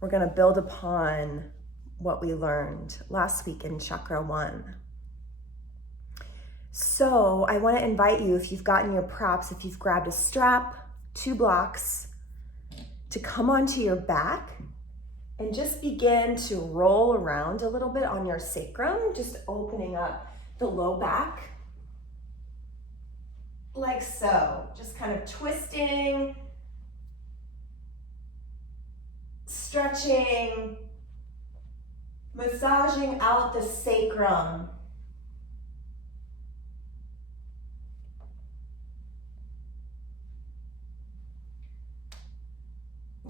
We're going to build upon what we learned last week in Chakra 1. So I want to invite you, if you've gotten your props, if you've grabbed a strap, 2 blocks, to come onto your back and just begin to roll around a little bit on your sacrum, just opening up the low back, like so. Just kind of twisting, stretching, massaging out the sacrum.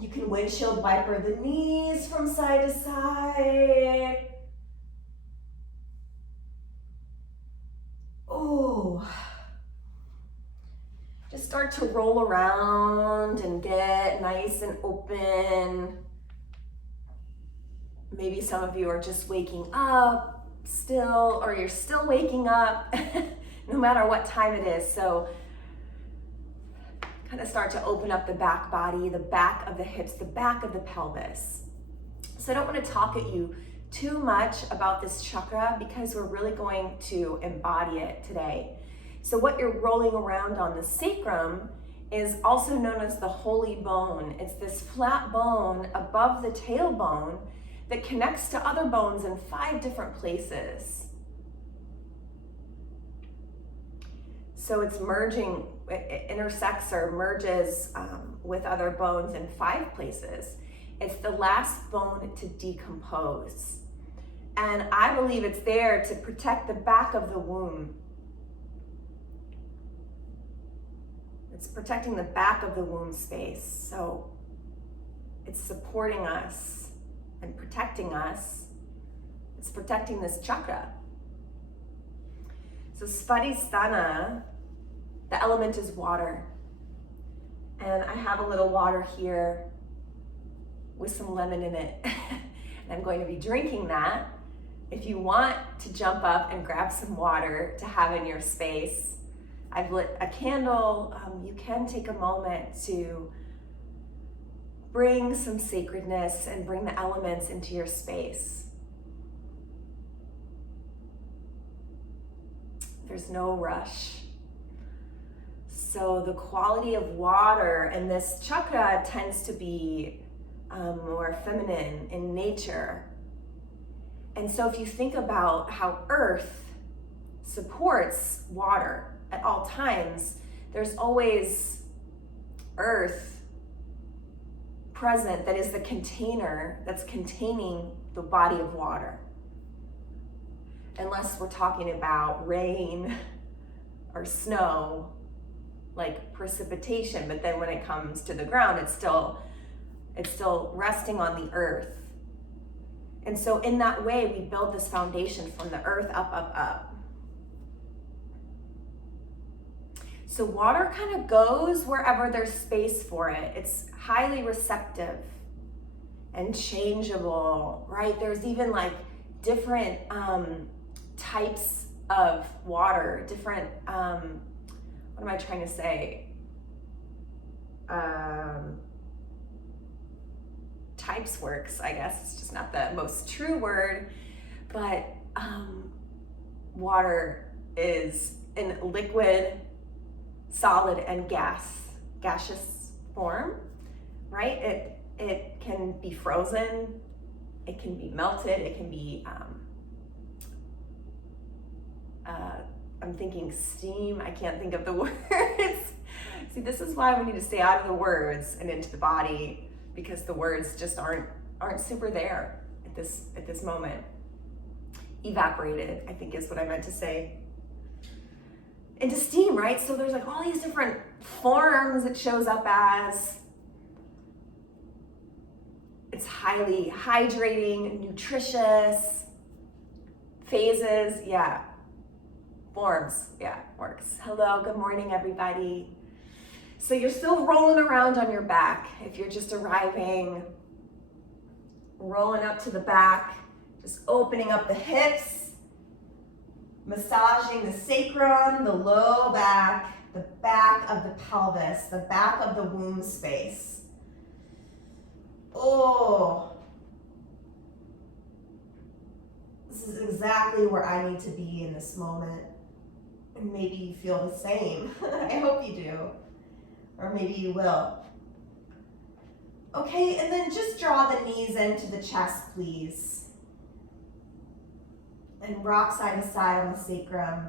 You can windshield wiper the knees from side to side. Oh, just start to roll around and get nice and open. Maybe some of you are just waking up still, or you're still waking up, no matter what time it is. So kind of start to open up the back body, the back of the hips, the back of the pelvis. So I don't want to talk at you too much about this chakra because we're really going to embody it today. So what you're rolling around on, the sacrum, is also known as the holy bone. It's this flat bone above the tailbone that connects to other bones in 5 different places. So it's merging, it intersects or merges with other bones in 5 places. It's the last bone to decompose. And I believe it's there to protect the back of the womb. It's protecting the back of the womb space. So it's supporting us and protecting us. It's protecting this chakra. So Svadhisthana, the element is water. And I have a little water here with some lemon in it. And I'm going to be drinking that. If you want to jump up and grab some water to have in your space, I've lit a candle. You can take a moment to bring some sacredness and bring the elements into your space. There's no rush. So the quality of water, and this chakra tends to be more feminine in nature. And so if you think about how earth supports water at all times, there's always earth present that is the container that's containing the body of water. Unless we're talking about rain or snow, like precipitation, but then when it comes to the ground, it's still resting on the earth. And so in that way, we build this foundation from the earth up, up, up. So water kind of goes wherever there's space for it. It's highly receptive and changeable, right? There's even like different types of water, different, what am I trying to say? Types works, I guess. It's just not the most true word, but water is in liquid, solid, and gaseous form, right? It can be frozen, it can be melted, it can be, I'm thinking steam, I can't think of the words. See, this is why we need to stay out of the words and into the body, because the words just aren't super there at this moment. Evaporated, I think is what I meant to say. Into steam, right? So there's like all these different forms it shows up as. It's highly hydrating, nutritious, phases, yeah. Forms, yeah, works. Hello, good morning, everybody. So you're still rolling around on your back. If you're just arriving, rolling up to the back, just opening up the hips, massaging the sacrum, the low back, the back of the pelvis, the back of the womb space. Oh, exactly where I need to be in this moment. And maybe you feel the same. I hope you do. Or maybe you will. Okay, and then just draw the knees into the chest, please. And rock side to side on the sacrum.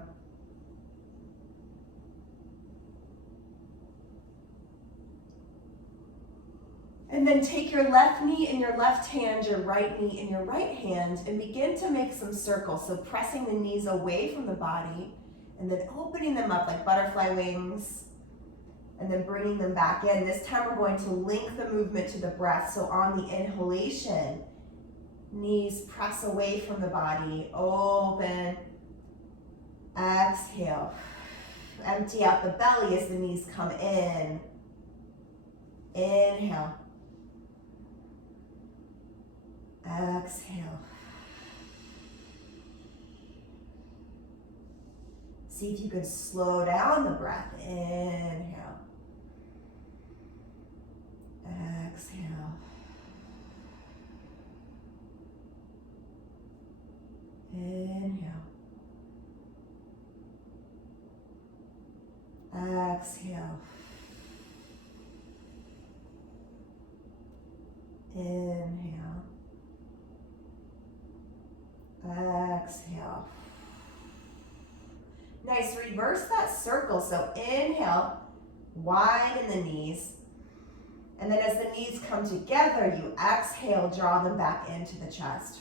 And then take your left knee in your left hand, your right knee in your right hand, and begin to make some circles. So pressing the knees away from the body, and then opening them up like butterfly wings, and then bringing them back in. This time we're going to link the movement to the breath. So on the inhalation, knees press away from the body, open, exhale. Empty out the belly as the knees come in. Inhale. Exhale. See if you can slow down the breath. Inhale. Exhale. Inhale. Exhale. Inhale. Exhale. Nice, reverse that circle. So inhale, widen the knees. And then as the knees come together, you exhale, draw them back into the chest.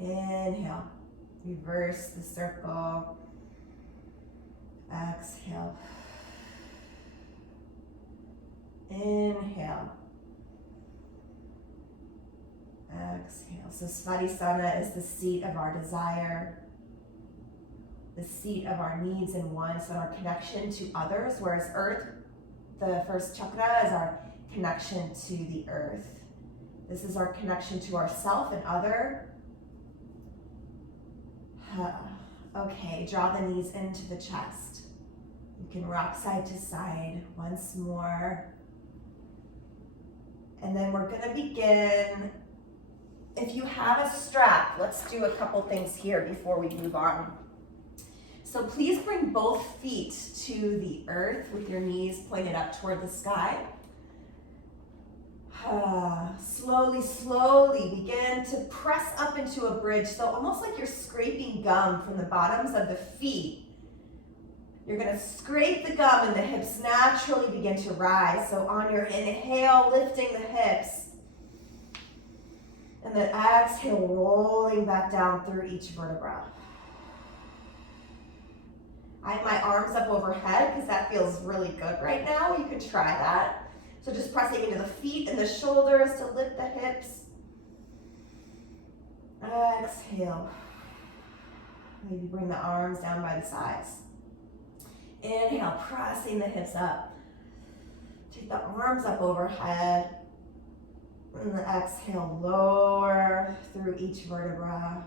Inhale, reverse the circle. Exhale. Inhale. Exhale. So Svadhisthana is the seat of our desire, the seat of our needs and wants and our connection to others, whereas earth, the first chakra, is our connection to the earth. This is our connection to ourself and other. Okay, draw the knees into the chest. You can rock side to side once more. And then we're gonna begin. If you have a strap, let's do a couple things here before we move on. So please bring both feet to the earth with your knees pointed up toward the sky. Slowly, slowly begin to press up into a bridge. So almost like you're scraping gum from the bottoms of the feet. You're gonna scrape the gum and the hips naturally begin to rise. So on your inhale, lifting the hips. And then exhale, rolling back down through each vertebra. I have my arms up overhead because that feels really good right now. You can try that. So just pressing into the feet and the shoulders to lift the hips. Exhale. Maybe bring the arms down by the sides. Inhale, pressing the hips up. Take the arms up overhead. And then exhale, lower through each vertebra.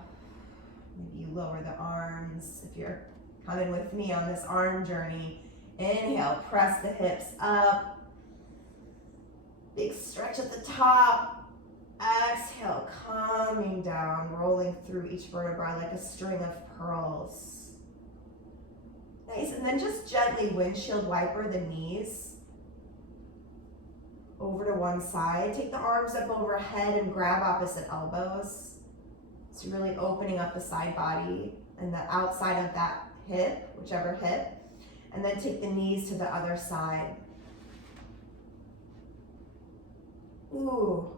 Maybe you lower the arms if you're coming with me on this arm journey. Inhale, press the hips up. Big stretch at the top. Exhale, coming down, rolling through each vertebra like a string of pearls. Nice, and then just gently windshield wiper the knees over to one side. Take the arms up overhead and grab opposite elbows. So you're really opening up the side body and the outside of that hip, whichever hip. And then take the knees to the other side. Ooh.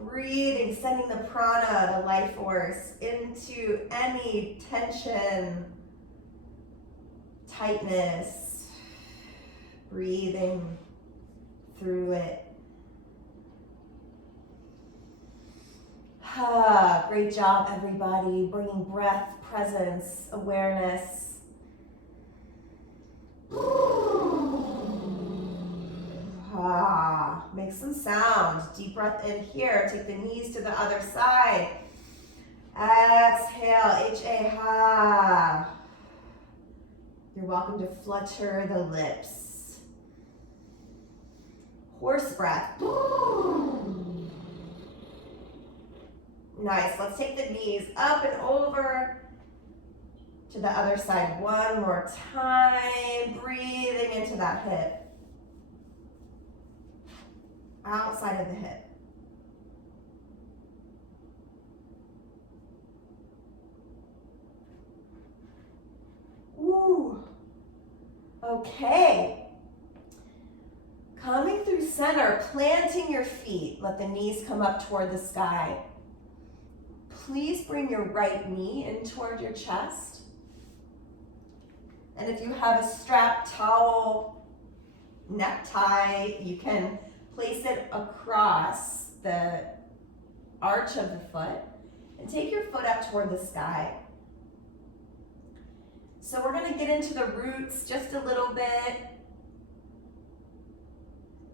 Breathing, sending the prana, the life force, into any tension, tightness. Breathing through it. Great job, everybody. Bringing breath, presence, awareness. Make some sound. Deep breath in here. Take the knees to the other side. Exhale, H-A-ha. You're welcome to flutter the lips. Horse breath. Nice. Let's take the knees up and over to the other side one more time. Breathing into that hip. Outside of the hip. Ooh. Okay. Coming through center, planting your feet. Let the knees come up toward the sky. Please bring your right knee in toward your chest. And if you have a strap, towel, necktie, you can place it across the arch of the foot and take your foot up toward the sky. So we're going to get into the roots just a little bit.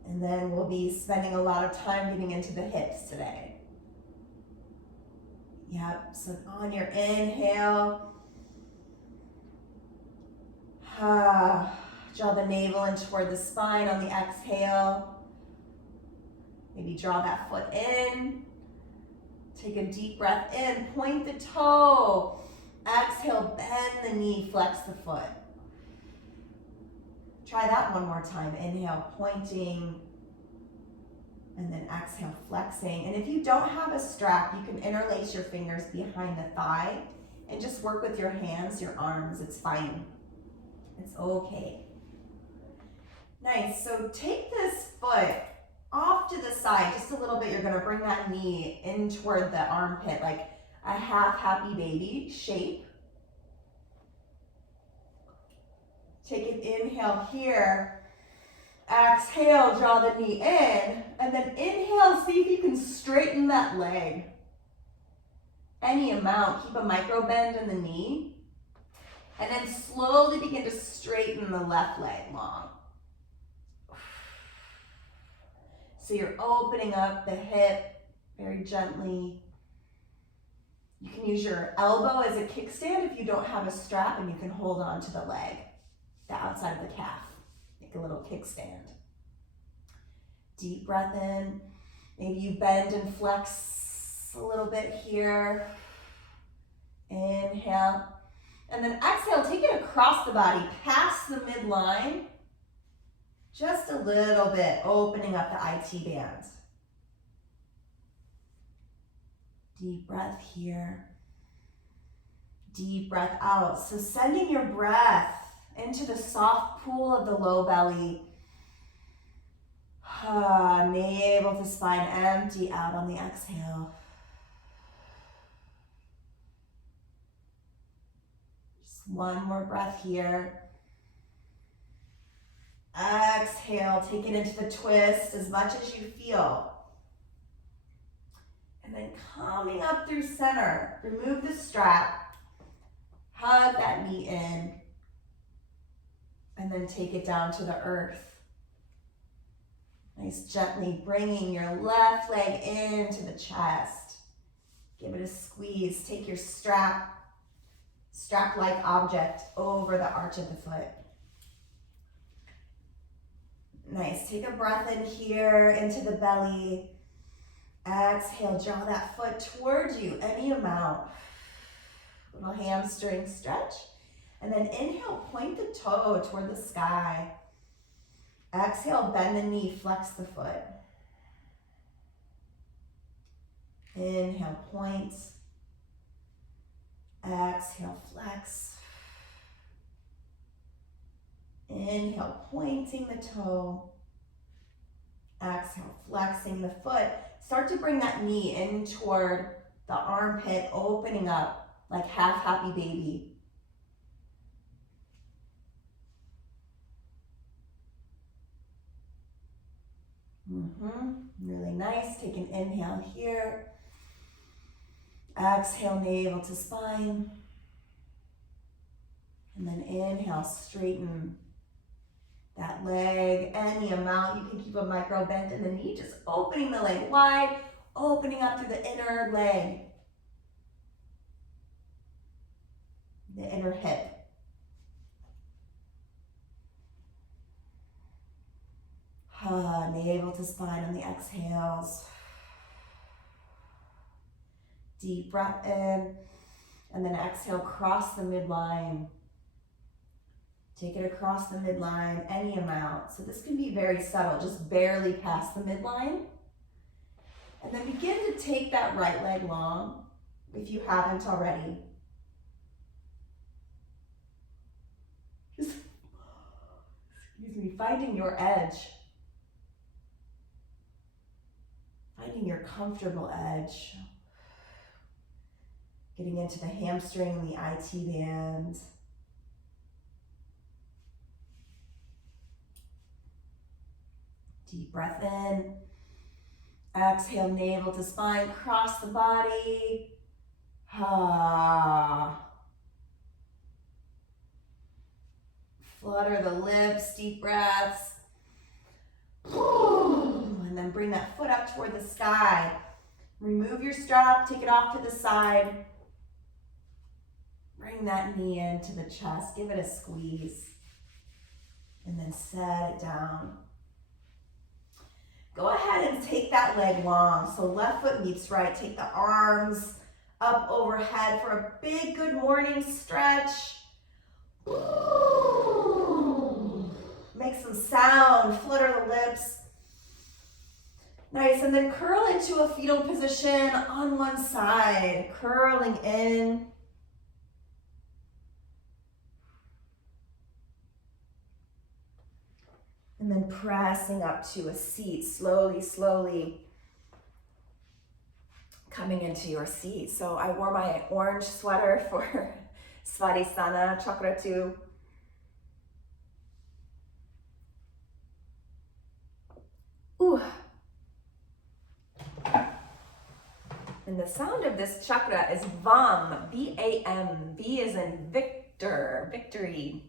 And then we'll be spending a lot of time getting into the hips today. Yep, so on your inhale, draw the navel in toward the spine. On the exhale, maybe draw that foot in. Take a deep breath in, point the toe. Exhale, bend the knee, flex the foot. Try that one more time. Inhale, pointing, and then exhale, flexing. And if you don't have a strap, you can interlace your fingers behind the thigh and just work with your hands, your arms. It's fine. It's okay. Nice. So take this foot off to the side just a little bit. You're going to bring that knee in toward the armpit like a half happy baby shape. Take an inhale here. Exhale, draw the knee in. And then inhale, see if you can straighten that leg. Any amount. Keep a micro bend in the knee. And then slowly begin to straighten the left leg long. So you're opening up the hip very gently. You can use your elbow as a kickstand if you don't have a strap, and you can hold on to the leg, the outside of the calf. Make a little kickstand. Deep breath in. Maybe you bend and flex a little bit here. Inhale. And then exhale, take it across the body, past the midline. Just a little bit, opening up the IT band. Deep breath here. Deep breath out. So sending your breath into the soft pool of the low belly. Navel to spine, empty out on the exhale. Just one more breath here. Exhale, take it into the twist as much as you feel. And then coming up through center, remove the strap, hug that knee in, and then take it down to the earth. Nice, gently bringing your left leg into the chest. Give it a squeeze. Take your strap-like object over the arch of the foot. Nice, take a breath in here into the belly. Exhale, draw that foot towards you, any amount. Little hamstring stretch. And then inhale, point the toe toward the sky. Exhale, bend the knee, flex the foot. Inhale, point. Exhale, flex. Inhale, pointing the toe. Exhale, flexing the foot. Start to bring that knee in toward the armpit, opening up like half happy baby. Really nice. Take an inhale here. Exhale, navel to spine. And then inhale, straighten that leg any amount. You can keep a micro bend in the knee, just opening the leg wide, opening up through the inner leg, the inner hip. Navel to spine on the exhales. Deep breath in, and then exhale, cross the midline. Take it across the midline, any amount. So this can be very subtle, just barely past the midline. And then begin to take that right leg long, if you haven't already. Just, excuse me, finding your edge. Finding your comfortable edge. Getting into the hamstring, the IT band. Deep breath in. Exhale, navel to spine, cross the body. Flutter the lips, deep breaths. And then bring that foot up toward the sky. Remove your strap, take it off to the side. Bring that knee into the chest, give it a squeeze. And then set it down. Go ahead and take that leg long. So left foot meets right. Take the arms up overhead for a big good morning stretch. Make some sound, flutter the lips. Nice, and then curl into a fetal position on one side, curling in. And then pressing up to a seat, slowly coming into your seat. So I wore my orange sweater for Svadhisthana Chakra 2. Ooh. And the sound of this chakra is VAM, V-A-M. V is in victor, victory,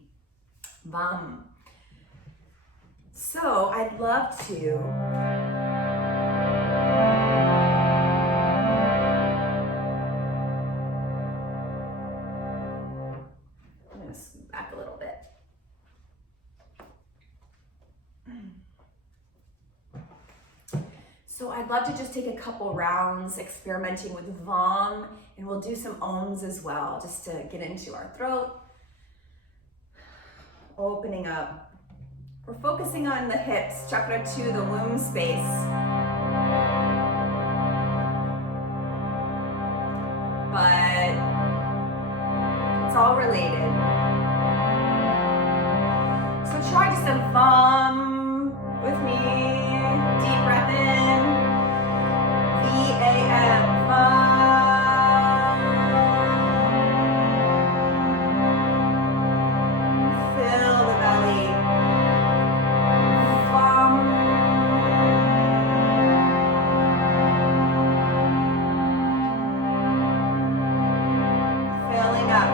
VAM. So I'd love to I'm going to scoot back a little bit. So I'd love to just take a couple rounds experimenting with VAM, and we'll do some ohms as well, just to get into our throat. Opening up. We're focusing on the hips, chakra 2, the womb space. But it's all related. So try just a VAM with me. Deep breath in. V-A-M. VAM. Fill the belly. Filling up.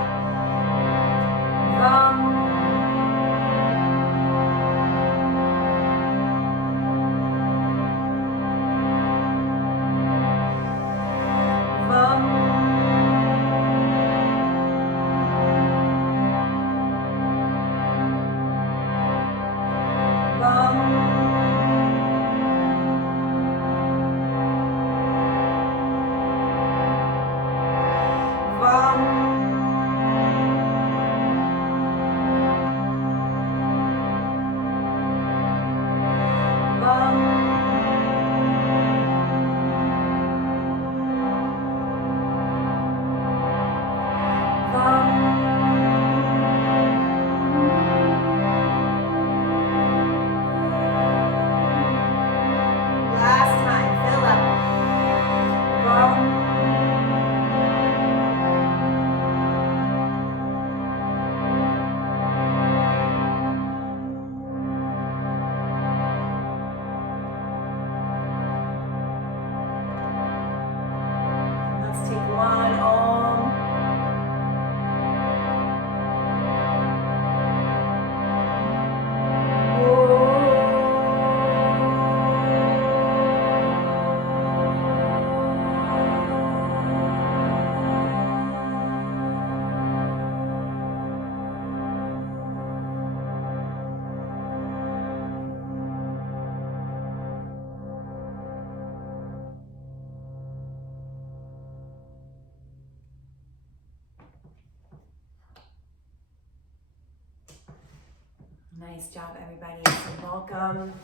Nice job, everybody. So welcome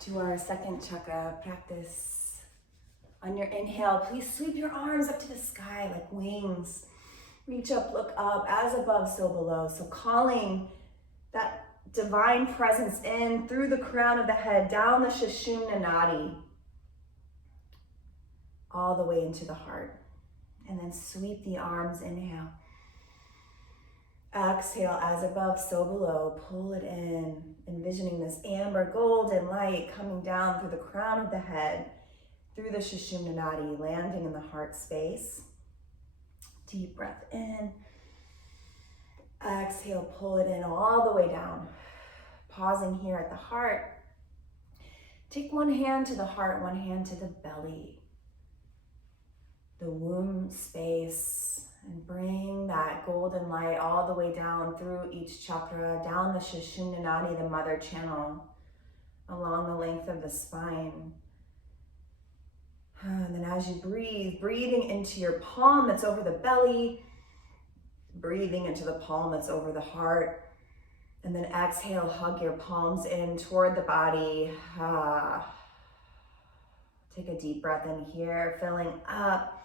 to our second chakra practice. On your inhale, please sweep your arms up to the sky like wings. Reach up, look up, as above, so below. So calling that divine presence in through the crown of the head, down the Sushumna Nadi, all the way into the heart. And then sweep the arms, inhale. Exhale, as above, so below. Pull it in, envisioning this amber golden light coming down through the crown of the head, through the Sushumna Nadi, landing in the heart space. Deep breath in. Exhale, pull it in all the way down. Pausing here at the heart. Take one hand to the heart, one hand to the belly, the womb space. And bring that golden light all the way down through each chakra, down the Sushumna Nadi, the mother channel, along the length of the spine. And then as you breathe, breathing into your palm that's over the belly, breathing into the palm that's over the heart. And then exhale, hug your palms in toward the body. Take a deep breath in here, filling up.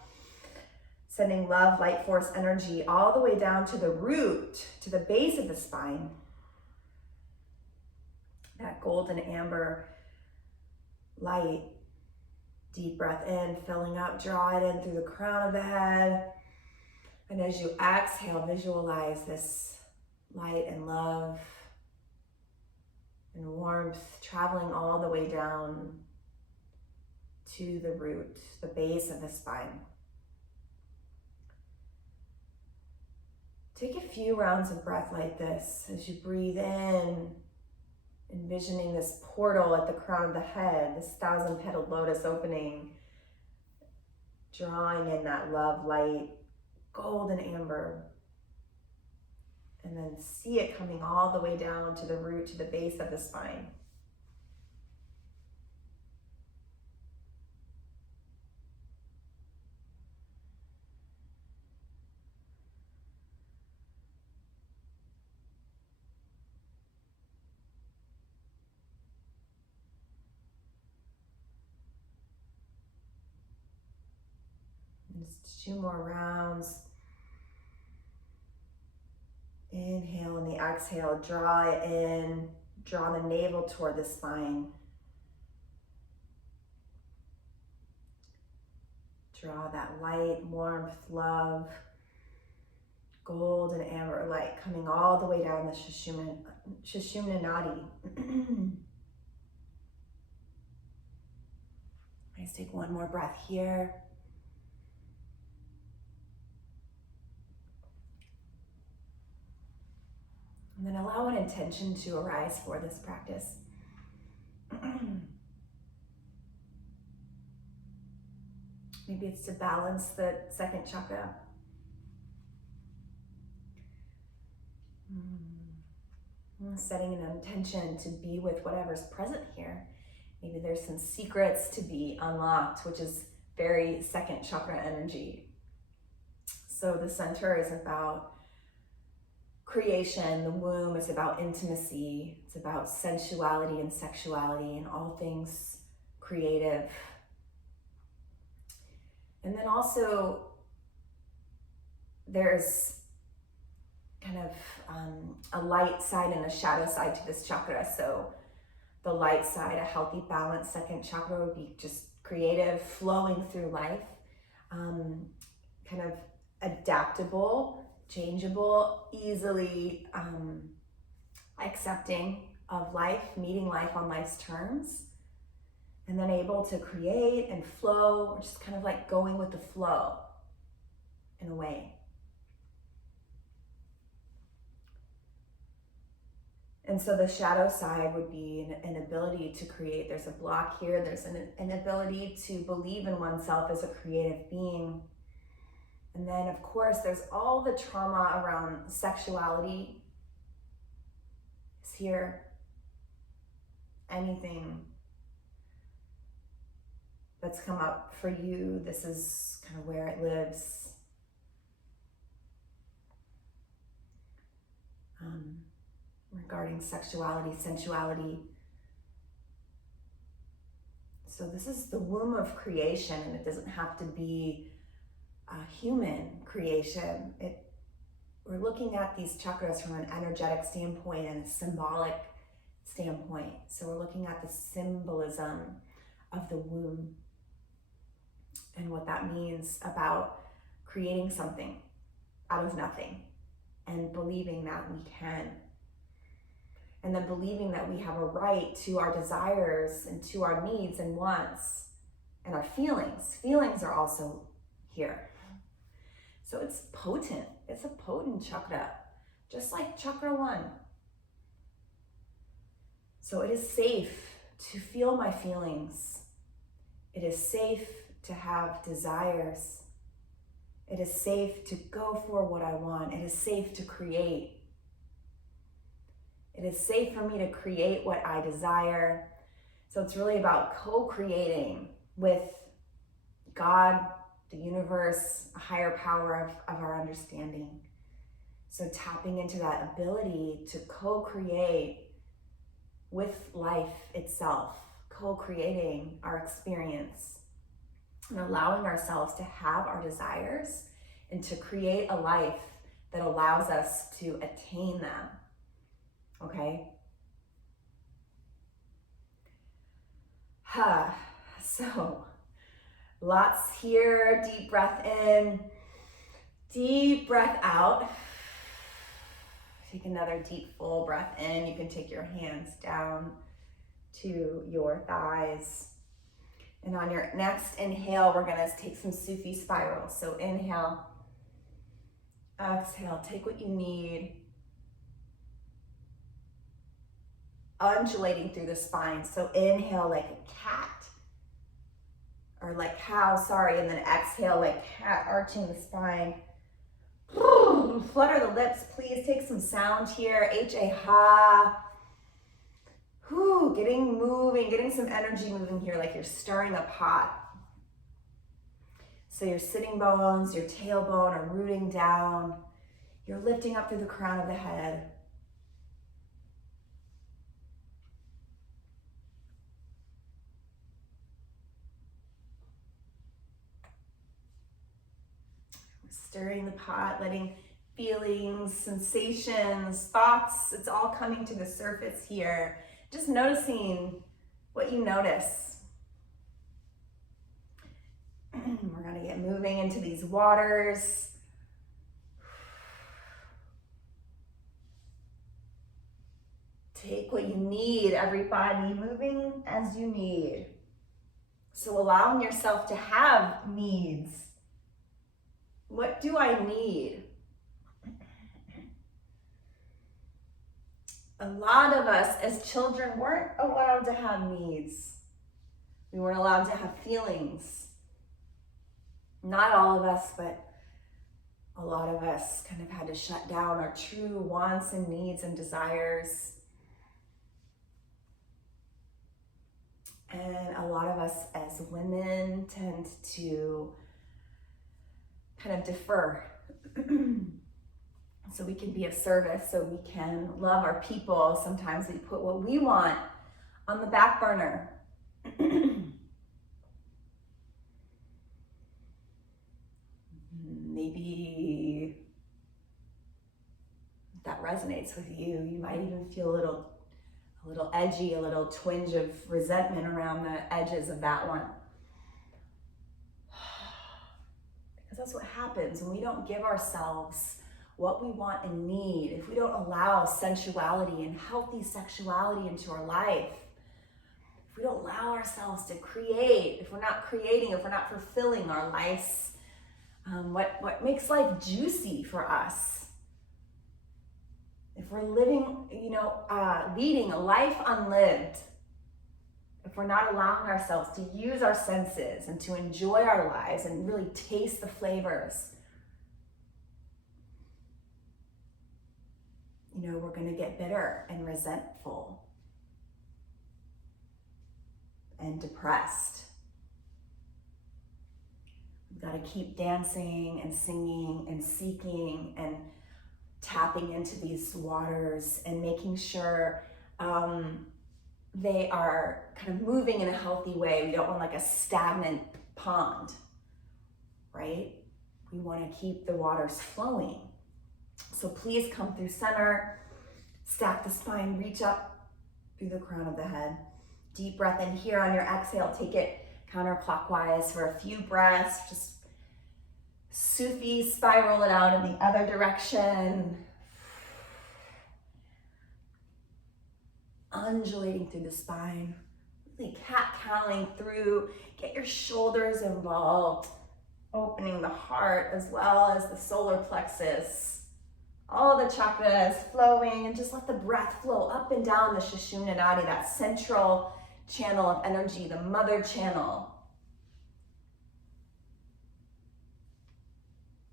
Sending love, light force, energy all the way down to the root, to the base of the spine. That golden amber light. Deep breath in, filling up, draw it in through the crown of the head. And as you exhale, visualize this light and love and warmth traveling all the way down to the root, the base of the spine. Take a few rounds of breath like this as you breathe in, envisioning this portal at the crown of the head, this 1,000-petaled lotus opening, drawing in that love light, golden amber, and then see it coming all the way down to the root, to the base of the spine. Just 2 more rounds. Inhale, and the exhale, draw it in, draw the navel toward the spine. Draw that light, warmth, love, gold and amber light coming all the way down the Sushumna Nadi. Let's take one more breath here. And then allow an intention to arise for this practice. Maybe it's to balance the second chakra. Setting an intention to be with whatever's present here. Maybe there's some secrets to be unlocked, which is very second chakra energy. So the center is about creation, the womb is about intimacy, it's about sensuality and sexuality and all things creative. And then also there's kind of a light side and a shadow side to this chakra. So the light side, a healthy, balanced second chakra would be just creative, flowing through life, kind of adaptable, changeable, easily accepting of life, meeting life on life's terms, and then able to create and flow, or just kind of like going with the flow in a way. And so the shadow side would be an ability to create. There's a block here. There's an ability to believe in oneself as a creative being. And then, of course, there's all the trauma around sexuality is here. Anything that's come up for you, this is kind of where it lives. regarding sexuality, sensuality. So this is the womb of creation, and it doesn't have to be a human creation. We're looking at these chakras from an energetic standpoint and a symbolic standpoint. So we're looking at the symbolism of the womb and what that means about creating something out of nothing and believing that we can. And then believing that we have a right to our desires and to our needs and wants and our feelings. Feelings are also here. So it's potent. It's a potent chakra, just like chakra 1. So it is safe to feel my feelings. It is safe to have desires. It is safe to go for what I want. It is safe to create. It is safe for me to create what I desire. So it's really about co-creating with God, the universe, a higher power of our understanding. So tapping into that ability to co-create with life itself, co-creating our experience and allowing ourselves to have our desires and to create a life that allows us to attain them. Okay? So lots here. Deep breath in, deep breath out. Take another deep full breath in. You can take your hands down to your thighs. And on your next inhale, we're gonna take some Sufi spirals. So inhale, exhale, take what you need. Undulating through the spine. So inhale like a cat, or like cow, sorry, and then exhale like cat, arching the spine. Flutter the lips, please. Take some sound here. H-A-ha. Getting moving, getting some energy moving here, like you're stirring a pot. So your sitting bones, your tailbone are rooting down. You're lifting up through the crown of the head. Stirring the pot, letting feelings, sensations, thoughts, it's all coming to the surface here. Just noticing what you notice. We're gonna get moving into these waters. Take what you need, everybody, moving as you need. So allowing yourself to have needs. What do I need? A lot of us as children weren't allowed to have needs. We weren't allowed to have feelings. Not all of us, but a lot of us kind of had to shut down our true wants and needs and desires. And a lot of us as women tend to kind of defer. So we can be of service, so we can love our people. Sometimes we put what we want on the back burner. Maybe that resonates with you. You might even feel a little edgy, a little twinge of resentment around the edges of that one. Because that's what happens when we don't give ourselves what we want and need, if we don't allow sensuality and healthy sexuality into our life, if we don't allow ourselves to create, if we're not creating, if we're not fulfilling our life's, what makes life juicy for us, if we're living, leading a life unlived, if we're not allowing ourselves to use our senses and to enjoy our lives and really taste the flavors, we're going to get bitter and resentful and depressed. We've got to keep dancing and singing and seeking and tapping into these waters and making sure they are kind of moving in a healthy way. We don't want like a stagnant pond, right? We want to keep the waters flowing. So please come through center, stack the spine, reach up through the crown of the head. Deep breath in here. On your exhale, take it counterclockwise for a few breaths. Just Sufi spiral it out in the other direction. Undulating through the spine. Really cat-cowling through. Get your shoulders involved. Opening the heart as well as the solar plexus. All the chakras flowing, and just let the breath flow up and down the Sushumna Nadi, that central channel of energy, the mother channel.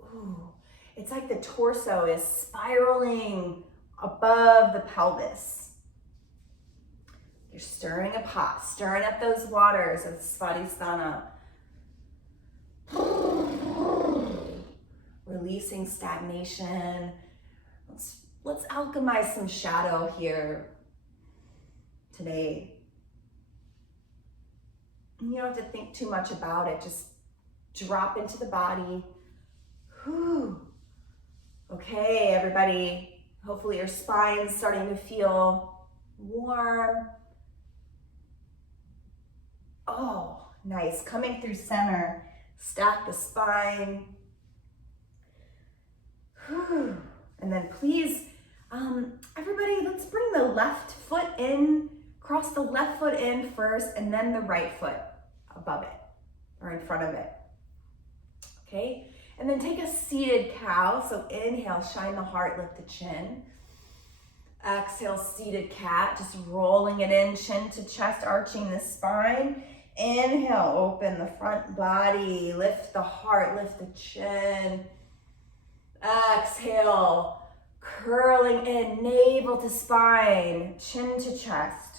Ooh, it's like the torso is spiraling above the pelvis. You're stirring a pot, stirring up those waters of Svadhisthana. Releasing stagnation. Let's alchemize some shadow here today. You don't have to think too much about it. Just drop into the body. Whew. Okay, everybody. Hopefully your spine's starting to feel warm. Oh, nice. Coming through center. Stack the spine. Whew. And then please, everybody, let's bring the left foot in, cross the left foot in first, and then the right foot above it, or in front of it, okay? And then take a seated cow. So inhale, shine the heart, lift the chin. Exhale, seated cat, just rolling it in, chin to chest, arching the spine. Inhale, open the front body, lift the heart, lift the chin. Exhale, curling in, navel to spine, chin to chest.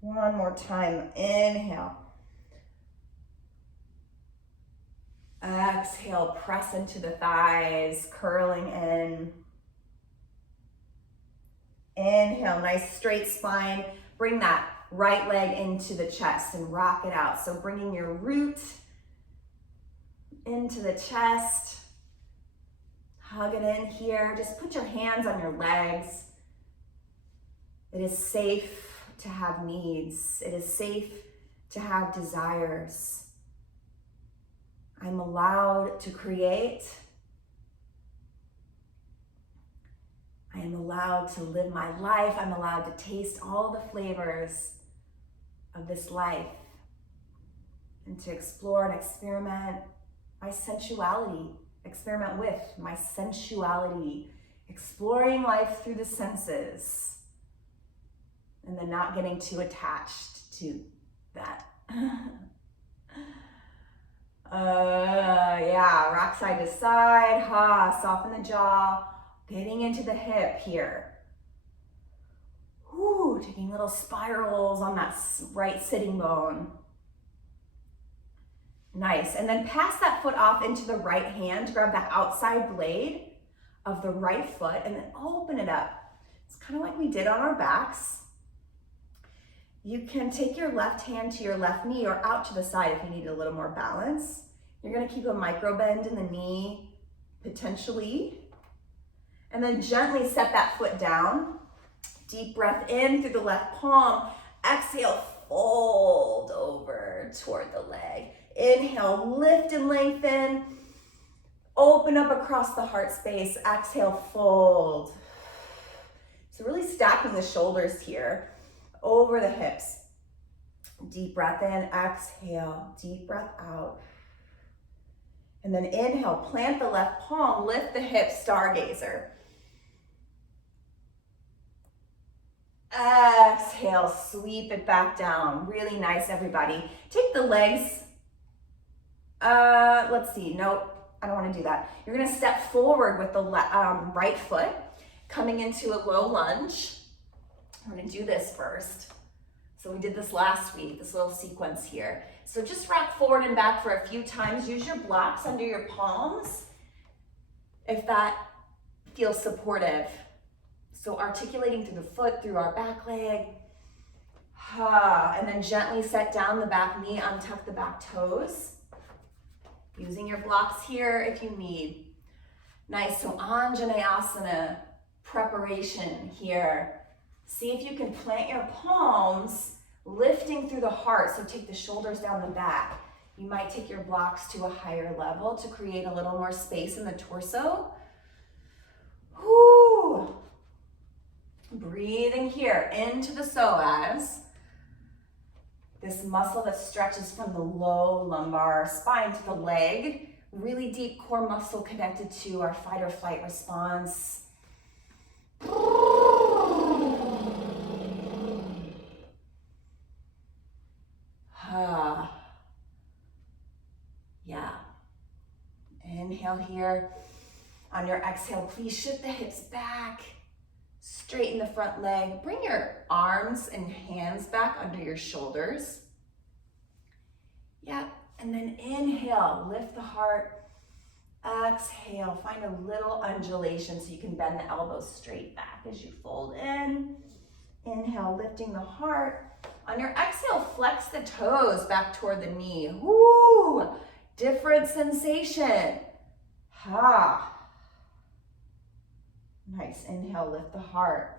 One more time, inhale. Exhale, press into the thighs, curling in. Inhale, nice straight spine. Bring that right leg into the chest and rock it out. So bringing your root into the chest. Hug it in here. Just put your hands on your legs. It is safe to have needs. It is safe to have desires. I'm allowed to create. I am allowed to live my life. I'm allowed to taste all the flavors of this life and to explore and experiment my sensuality, experiment with my sensuality, exploring life through the senses, and then not getting too attached to that. Yeah, rock side to side, soften the jaw, getting into the hip here. Whew, taking little spirals on that right sitting bone. Nice, and then pass that foot off into the right hand, grab that outside blade of the right foot and then open it up. It's kind of like we did on our backs. You can take your left hand to your left knee or out to the side if you need a little more balance. You're gonna keep a micro bend in the knee, potentially. And then gently set that foot down. Deep breath in through the left palm. Exhale, fold over toward the leg. Inhale, lift and lengthen. Open up across the heart space. Exhale, fold. So really stacking the shoulders here over the hips. Deep breath in, exhale, deep breath out. And then inhale, plant the left palm, lift the hips, stargazer. Exhale, sweep it back down. Really nice, everybody. Take the legs. Let's see, nope, I don't want to do that. You're gonna step forward with the right foot, coming into a low lunge. We're gonna do this first. So we did this last week, this little sequence here. So just rock forward and back for a few times. Use your blocks under your palms. if that feels supportive. So articulating through the foot, through our back leg. And then gently set down the back knee, untuck the back toes. Using your blocks here if you need. Nice, so Anjaneyasana preparation here. See if you can plant your palms, lifting through the heart. So take the shoulders down the back. You might take your blocks to a higher level to create a little more space in the torso. Whoo. Breathing here into the psoas. This muscle that stretches from the low lumbar spine to the leg. Really deep core muscle connected to our fight or flight response. Yeah. Inhale here. On your exhale, please shift the hips back. Straighten the front leg. Bring your arms and hands back under your shoulders. Yeah, and then inhale, lift the heart. Exhale, find a little undulation so you can bend the elbows straight back as you fold in. Inhale, lifting the heart. On your exhale, flex the toes back toward the knee. Woo! Different sensation. Ha. Nice, inhale, lift the heart.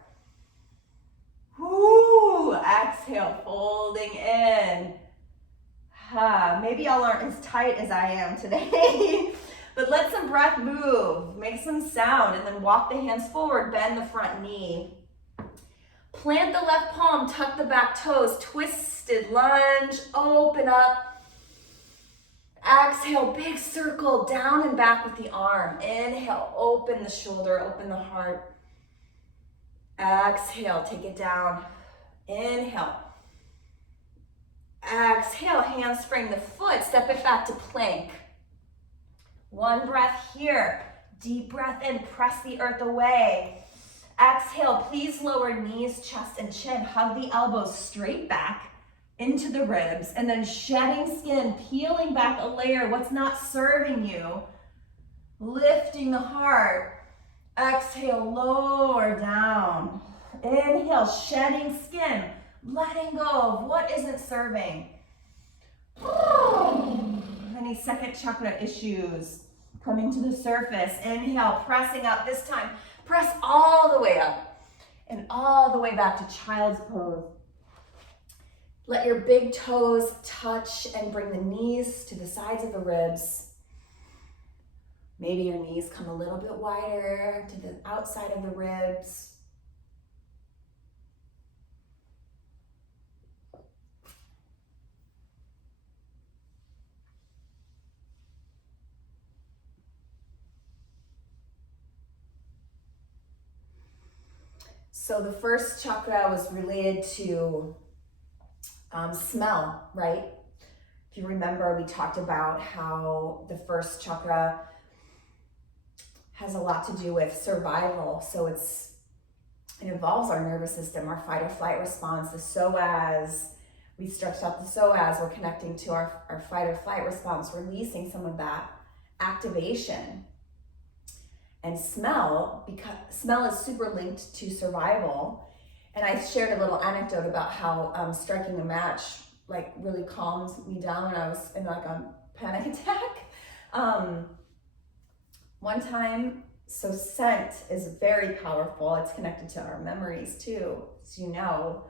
Woo! Exhale, folding in. Maybe y'all aren't as tight as I am today, but let some breath move, make some sound, and then walk the hands forward, bend the front knee. Plant the left palm, tuck the back toes, twisted lunge, open up. Exhale, big circle, down and back with the arm. Inhale, open the shoulder, open the heart. Exhale, take it down. Inhale. Exhale, handspring the foot, step it back to plank. One breath here. Deep breath in, press the earth away. Exhale, please lower knees, chest, and chin. Hug the elbows straight back into the ribs, and then shedding skin, peeling back a layer, what's not serving you. Lifting the heart. Exhale, lower down. Inhale, shedding skin. Letting go of what isn't serving. Any second chakra issues coming to the surface. Inhale, pressing up. This time, press all the way up and all the way back to child's pose. Let your big toes touch and bring the knees to the sides of the ribs. Maybe your knees come a little bit wider to the outside of the ribs. So the first chakra was related to smell, right? If you remember, we talked about how the first chakra has a lot to do with survival. So it involves our nervous system, our fight or flight response, the psoas. We stretched out the psoas, we're connecting to our fight or flight response, releasing some of that activation. And smell, because smell is super linked to survival. And I shared a little anecdote about how striking a match like really calmed me down when I was in like a panic attack. One time, so scent is very powerful. It's connected to our memories too, as you know.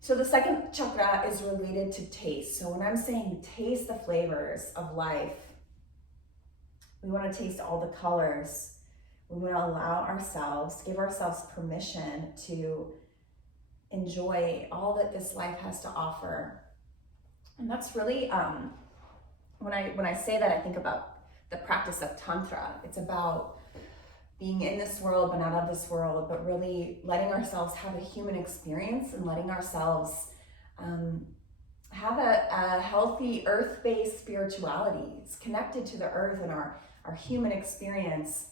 So the second chakra is related to taste. So when I'm saying taste the flavors of life, we want to taste all the colors. We want to allow ourselves, give ourselves permission to enjoy all that this life has to offer. And that's really, when I say that, I think about the practice of Tantra. It's about being in this world, but not of this world, but really letting ourselves have a human experience and letting ourselves have a healthy earth-based spirituality. It's connected to the earth and our human experience.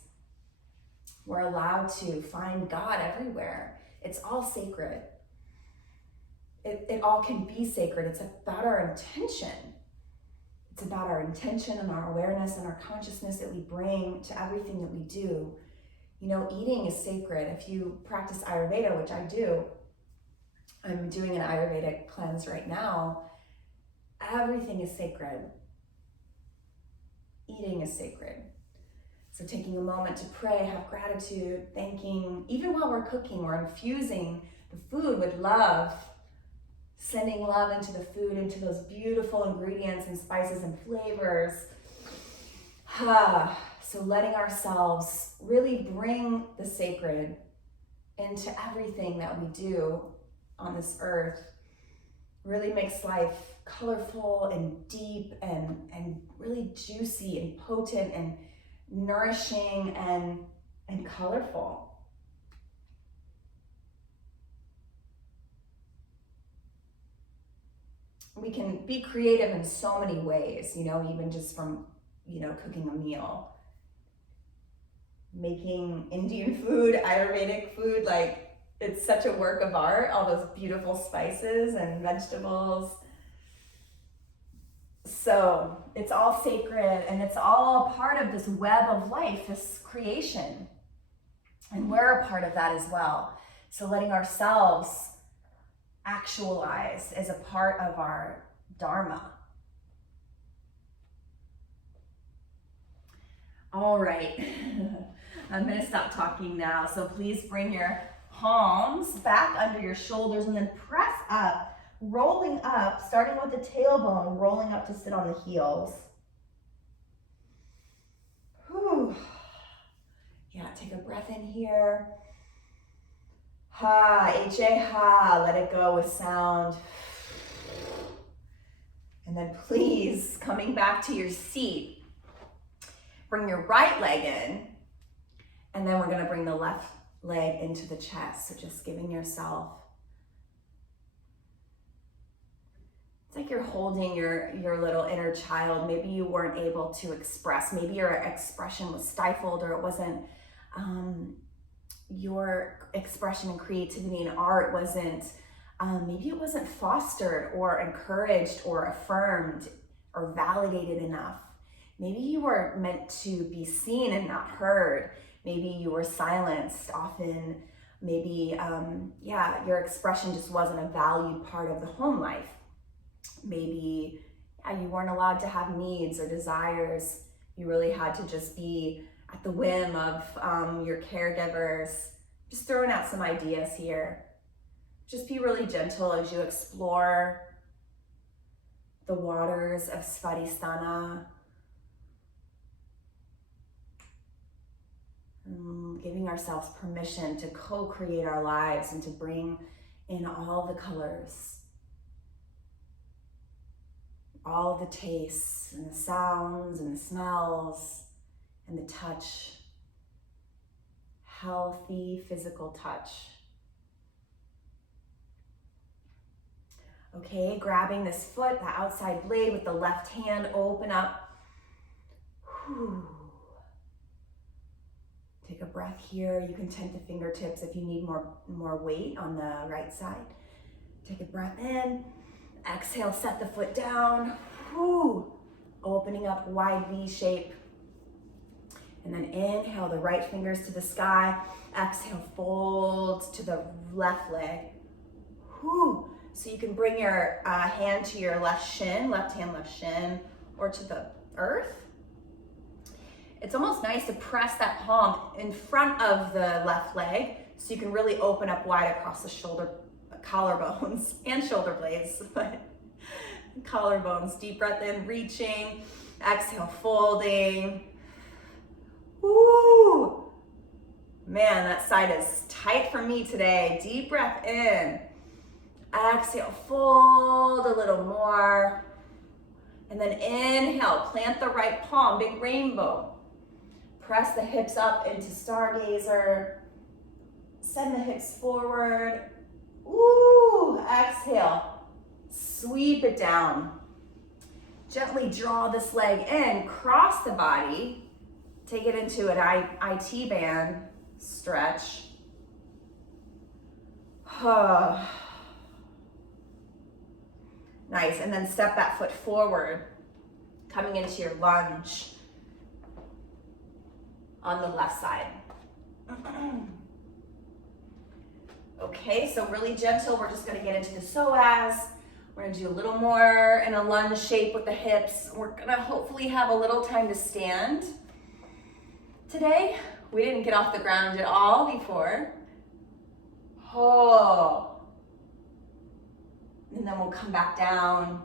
We're allowed to find God everywhere. It's all sacred. It all can be sacred. It's about our intention. It's about our intention and our awareness and our consciousness that we bring to everything that we do. You know, eating is sacred. If you practice Ayurveda, which I do, I'm doing an Ayurvedic cleanse right now, everything is sacred. Eating is sacred. So taking a moment to pray, have gratitude, thanking, even while we're cooking, we're infusing the food with love, sending love into the food, into those beautiful ingredients and spices and flavors. So letting ourselves really bring the sacred into everything that we do on this earth really makes life colorful and deep and really juicy and potent and nourishing and colorful. We can be creative in so many ways, you know, even just from, you know, cooking a meal. Making Indian food, Ayurvedic food, like it's such a work of art, all those beautiful spices and vegetables. So it's all sacred and it's all part of this web of life, this creation. And we're a part of that as well. So letting ourselves actualize as a part of our dharma. All right, I'm gonna stop talking now. So please bring your palms back under your shoulders and then press up, rolling up, starting with the tailbone, rolling up to sit on the heels. Whew. Yeah, take a breath in here. Ha, H-A, ha, let it go with sound. And then please, coming back to your seat, bring your right leg in, and then we're gonna bring the left leg into the chest. So just giving yourself, it's like you're holding your little inner child. Maybe you weren't able to express, maybe your expression was stifled or it wasn't, your expression and creativity and art wasn't, maybe it wasn't fostered or encouraged or affirmed or validated enough. Maybe you were meant to be seen and not heard. Maybe you were silenced often. Maybe, your expression just wasn't a valued part of the home life. Maybe you weren't allowed to have needs or desires. You really had to just be at the whim of your caregivers. Just throwing out some ideas here. Just be really gentle as you explore the waters of Svadhisthana. Giving ourselves permission to co-create our lives and to bring in all the colors, all the tastes and the sounds and the smells and the touch. Healthy physical touch. Okay, grabbing this foot, the outside blade with the left hand, open up. Whew. Take a breath here. You can tent the fingertips if you need more weight on the right side. Take a breath in. Exhale, set the foot down. Whew. Opening up wide V shape. And then inhale the right fingers to the sky. Exhale, fold to the left leg. Whew. So you can bring your hand to your left shin, left hand, left shin, or to the earth. It's almost nice to press that palm in front of the left leg so you can really open up wide across the shoulder, collarbones and shoulder blades, but collarbones. Deep breath in, reaching. Exhale, folding. Woo! Man, that side is tight for me today. Deep breath in. Exhale, fold a little more. And then inhale, plant the right palm, big rainbow. Press the hips up into stargazer. Send the hips forward. Ooh, exhale. Sweep it down. Gently draw this leg in, cross the body. Take it into an IT band stretch. Nice, and then step that foot forward. Coming into your lunge on the left side. Okay, so really gentle. We're just going to get into the psoas. We're going to do a little more in a lunge shape with the hips. We're going to hopefully have a little time to stand today. We didn't get off the ground at all before. Oh. And then we'll come back down.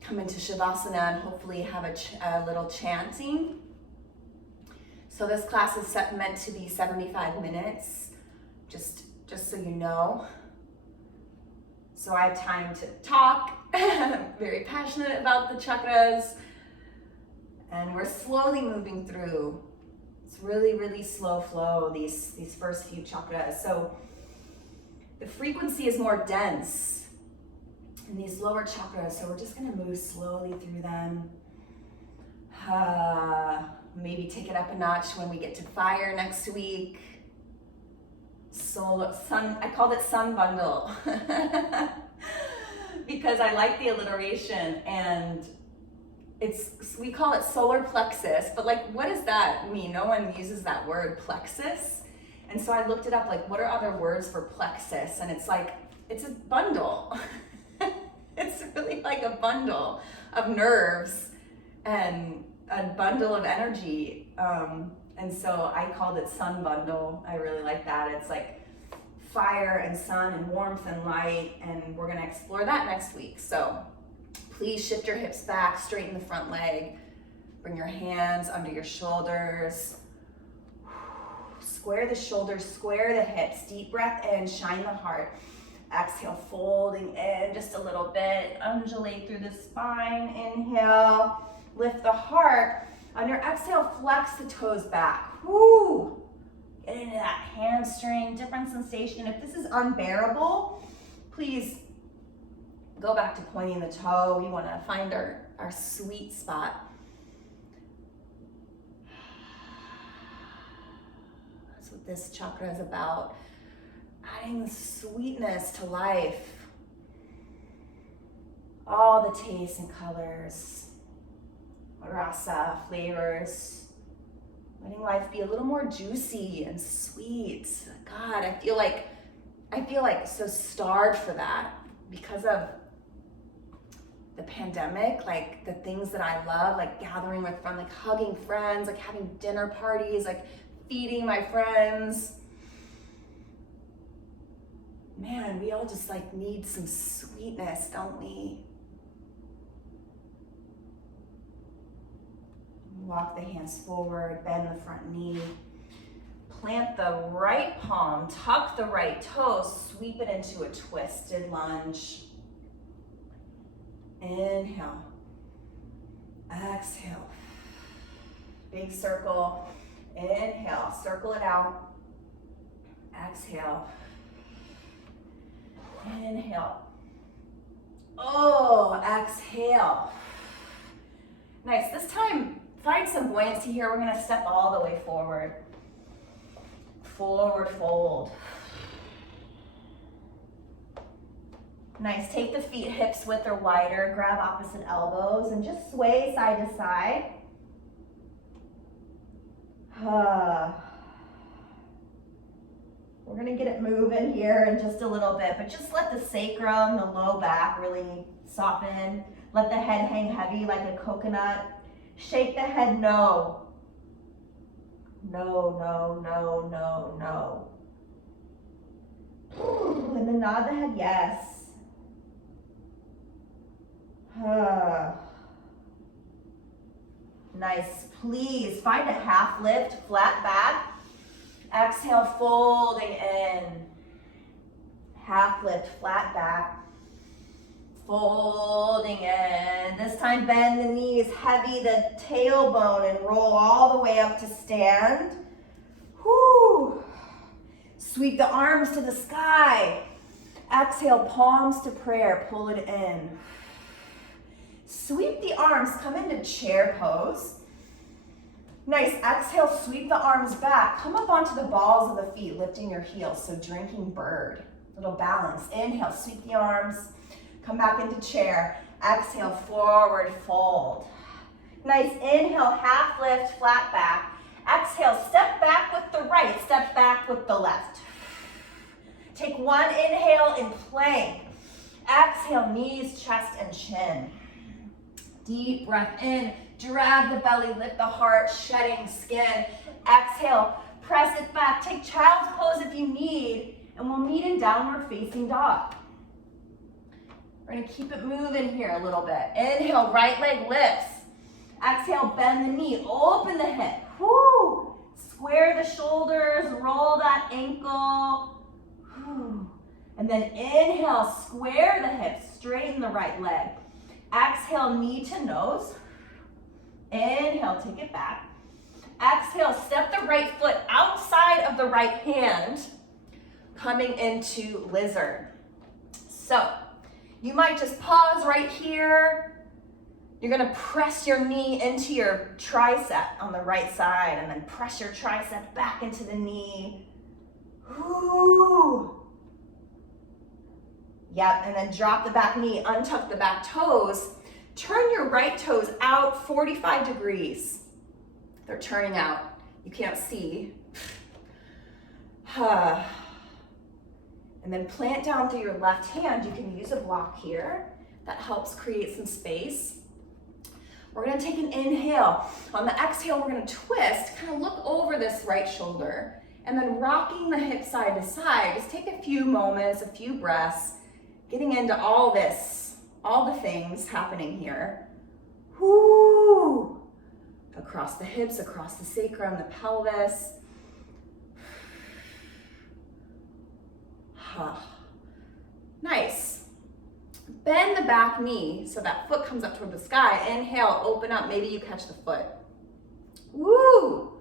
Come into Shavasana and hopefully have a little chanting. So this class is meant to be 75 minutes, just so you know. So I have time to talk. I'm very passionate about the chakras. And we're slowly moving through. It's really, really slow flow, these first few chakras. So the frequency is more dense in these lower chakras. So we're just gonna move slowly through them. Maybe take it up a notch when we get to fire next week. I called it sun bundle because I like the alliteration, and we call it solar plexus, but like, what does that mean? No one uses that word, plexus. And so I looked it up, like, what are other words for plexus? And it's like, it's a bundle. It's really like a bundle of nerves and a bundle of energy. And so I called it sun bundle. I really like that. It's like fire and sun and warmth and light, and we're gonna explore that next week. So please shift your hips back, straighten the front leg, bring your hands under your shoulders. Square the shoulders, square the hips, deep breath in, shine the heart. Exhale, folding in just a little bit, undulate through the spine, inhale, lift the heart. On your exhale, flex the toes back. Woo! Get into that hamstring, different sensation. If this is unbearable, please go back to pointing the toe. We want to find our sweet spot. That's what this chakra is about. Adding sweetness to life. All the tastes and colors, rasa, flavors. Letting life be a little more juicy and sweet. God, I feel like so starved for that because of the pandemic. Like the things that I love, like gathering with friends, like hugging friends, like having dinner parties, like feeding my friends. Man, we all just like need some sweetness, don't we? Walk the hands forward, bend the front knee. Plant the right palm, tuck the right toe, sweep it into a twisted lunge. Inhale. Exhale. Big circle. Inhale, circle it out. Exhale. Inhale. Oh, exhale. Nice. This time, find some buoyancy here. We're going to step all the way forward. Forward fold. Nice. Take the feet hips width or wider. Grab opposite elbows and just sway side to side. We're going to get it moving here in just a little bit, but just let the sacrum, the low back really soften. Let the head hang heavy like a coconut. Shake the head no. No, no, no, no, no. And then nod the head yes. Nice. Please find a half lift, flat back. Exhale, folding in. Half lift, flat back. Folding in. This time bend the knees, heavy the tailbone, and roll all the way up to stand. Whoo. Sweep the arms to the sky. Exhale, palms to prayer, pull it in. Sweep the arms, come into chair pose. Nice, exhale, sweep the arms back. Come up onto the balls of the feet, lifting your heels, so drinking bird. Little balance. Inhale, sweep the arms. Come back into chair. Exhale, forward fold. Nice, inhale, half lift, flat back. Exhale, step back with the right, step back with the left. Take one inhale in plank. Exhale, knees, chest, and chin. Deep breath in, drag the belly, lift the heart, shedding skin. Exhale, press it back. Take child's pose if you need, and we'll meet in downward facing dog. We're gonna keep it moving here a little bit. Inhale, right leg lifts. Exhale, bend the knee, open the hip. Woo! Square the shoulders, roll that ankle. Woo. And then inhale, square the hips, straighten the right leg. Exhale, knee to nose. Inhale, take it back. Exhale, step the right foot outside of the right hand, coming into lizard. So, you might just pause right here. You're gonna press your knee into your tricep on the right side and then press your tricep back into the knee. Ooh. Yep, and then drop the back knee, untuck the back toes. Turn your right toes out 45 degrees. They're turning out. You can't see. And then plant down through your left hand. You can use a block here. That helps create some space. We're gonna take an inhale. On the exhale, we're gonna twist, kind of look over this right shoulder, and then rocking the hip side to side. Just take a few moments, a few breaths, getting into all this, all the things happening here. Whoo! Across the hips, across the sacrum, the pelvis. Nice. Bend the back knee so that foot comes up toward the sky. Inhale, open up. Maybe you catch the foot. Woo!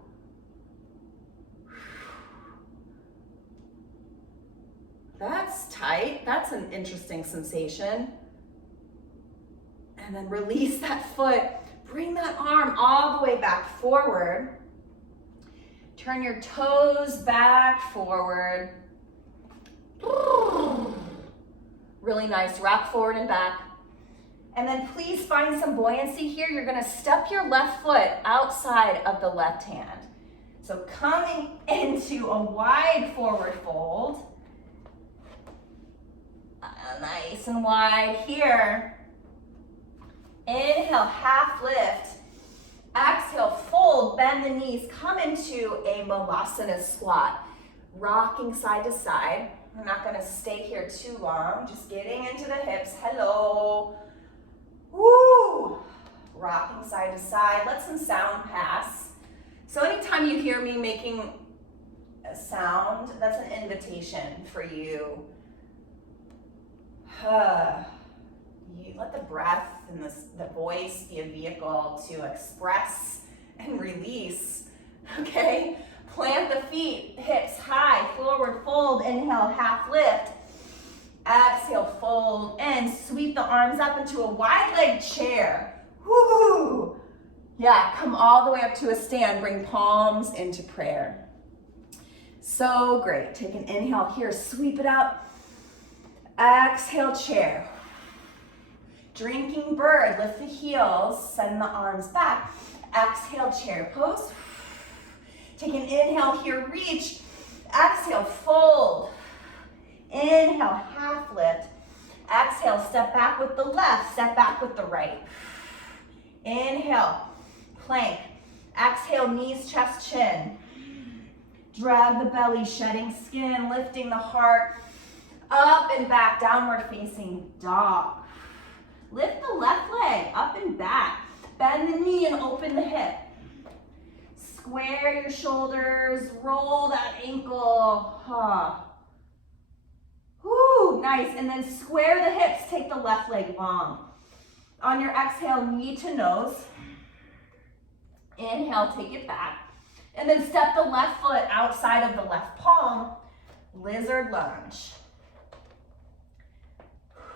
That's tight. That's an interesting sensation. And then release that foot. Bring that arm all the way back forward. Turn your toes back forward. Really nice, rock forward and back. And then please find some buoyancy here. You're gonna step your left foot outside of the left hand. So coming into a wide forward fold. Nice and wide here. Inhale, half lift. Exhale, fold, bend the knees, come into a Malasana squat. Rocking side to side. We're not gonna stay here too long, just getting into the hips. Hello. Woo! Rocking side to side. Let some sound pass. So anytime you hear me making a sound, that's an invitation for you. You let the breath and the voice be a vehicle to express and release, okay? Plant the feet, hips high, forward fold, inhale, half lift. Exhale, fold, and sweep the arms up into a wide leg chair. Woo! Yeah, come all the way up to a stand. Bring palms into prayer. So great. Take an inhale here, sweep it up. Exhale, chair. Drinking bird, lift the heels, send the arms back. Exhale, chair pose. Take an inhale here, reach. Exhale, fold. Inhale, half lift. Exhale, step back with the left, step back with the right. Inhale, plank. Exhale, knees, chest, chin. Drag the belly, shedding skin, lifting the heart. Up and back, downward facing dog. Lift the left leg, up and back. Bend the knee and open the hip. Square your shoulders, roll that ankle. Whoo, nice. And then square the hips, take the left leg long. On your exhale, knee to nose. Inhale, take it back. And then step the left foot outside of the left palm. Lizard lunge.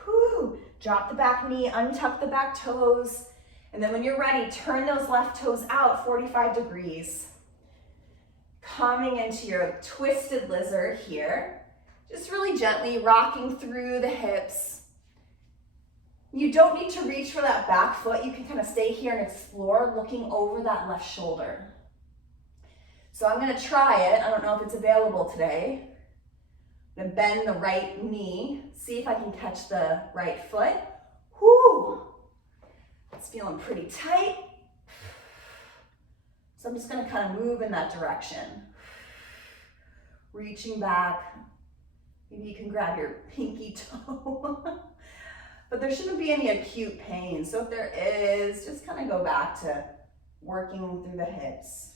Whoo. Drop the back knee, untuck the back toes. And then when you're ready, turn those left toes out 45 degrees. Coming into your twisted lizard here. Just really gently rocking through the hips. You don't need to reach for that back foot. You can kind of stay here and explore, looking over that left shoulder. So I'm going to try it. I don't know if it's available today. I'm going to bend the right knee. See if I can catch the right foot. Whoo! It's feeling pretty tight. So I'm just going to kind of move in that direction. Reaching back. Maybe you can grab your pinky toe. But there shouldn't be any acute pain. So if there is, just kind of go back to working through the hips.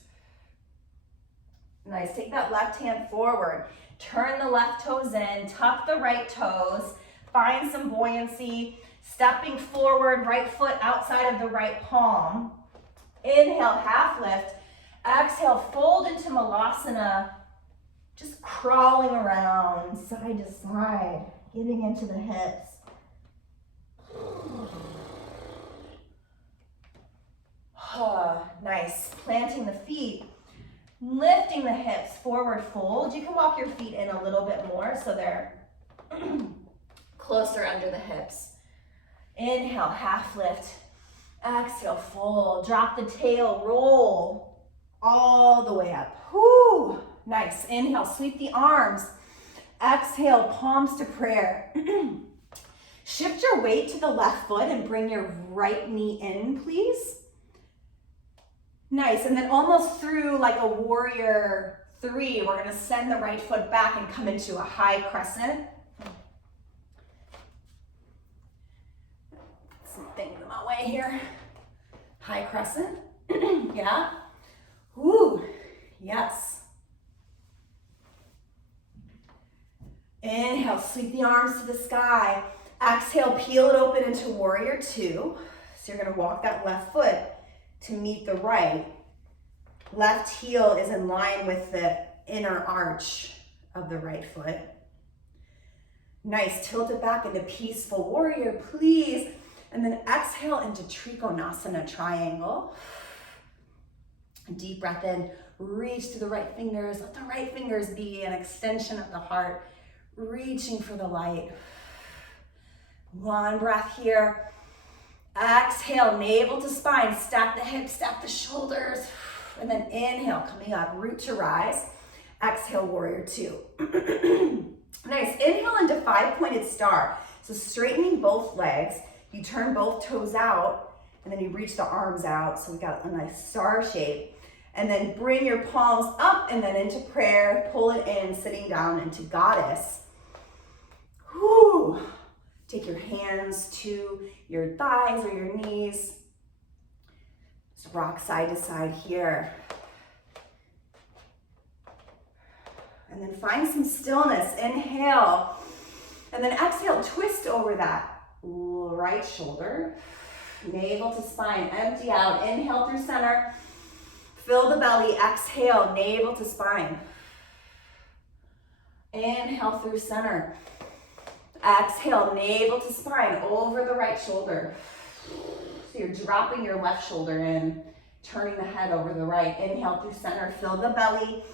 Nice, take that left hand forward. Turn the left toes in, tuck the right toes, find some buoyancy, stepping forward, right foot outside of the right palm. Inhale, half lift. Exhale, fold into Malasana, just crawling around side to side, getting into the hips. Nice, planting the feet, lifting the hips, forward fold. You can walk your feet in a little bit more so they're closer under the hips. Inhale, half lift. Exhale, fold. Drop the tail, roll all the way up. Whoo! Nice. Inhale, sweep the arms. Exhale, palms to prayer. Shift your weight to the left foot and bring your right knee in, please. Nice, and then almost through like a warrior 3, we're gonna send the right foot back and come into a high crescent. Some things in my way here. High crescent, yeah. Woo, yes. Inhale, sweep the arms to the sky. Exhale, peel it open into warrior 2. So you're gonna walk that left foot to meet the right. Left heel is in line with the inner arch of the right foot. Nice, tilt it back into peaceful warrior, please. And then exhale into Trikonasana triangle. Deep breath in, reach to the right fingers. Let the right fingers be an extension of the heart, reaching for the light. One breath here. Exhale, navel to spine, stack the hips, stack the shoulders, and then inhale, coming up, root to rise. Exhale, warrior 2. Nice, inhale into 5-pointed star. So straightening both legs, you turn both toes out, and then you reach the arms out. So we got a nice star shape. And then bring your palms up and then into prayer, pull it in, sitting down into goddess. Whew. Take your hands to your thighs or your knees. Just rock side to side here. And then find some stillness. Inhale. And then exhale, twist over that right shoulder. Navel to spine, empty out. Inhale through center. Fill the belly. Exhale, navel to spine. Inhale through center. Exhale, navel to spine, over the right shoulder. So you're dropping your left shoulder in, turning the head over the right. Inhale through center, fill the belly.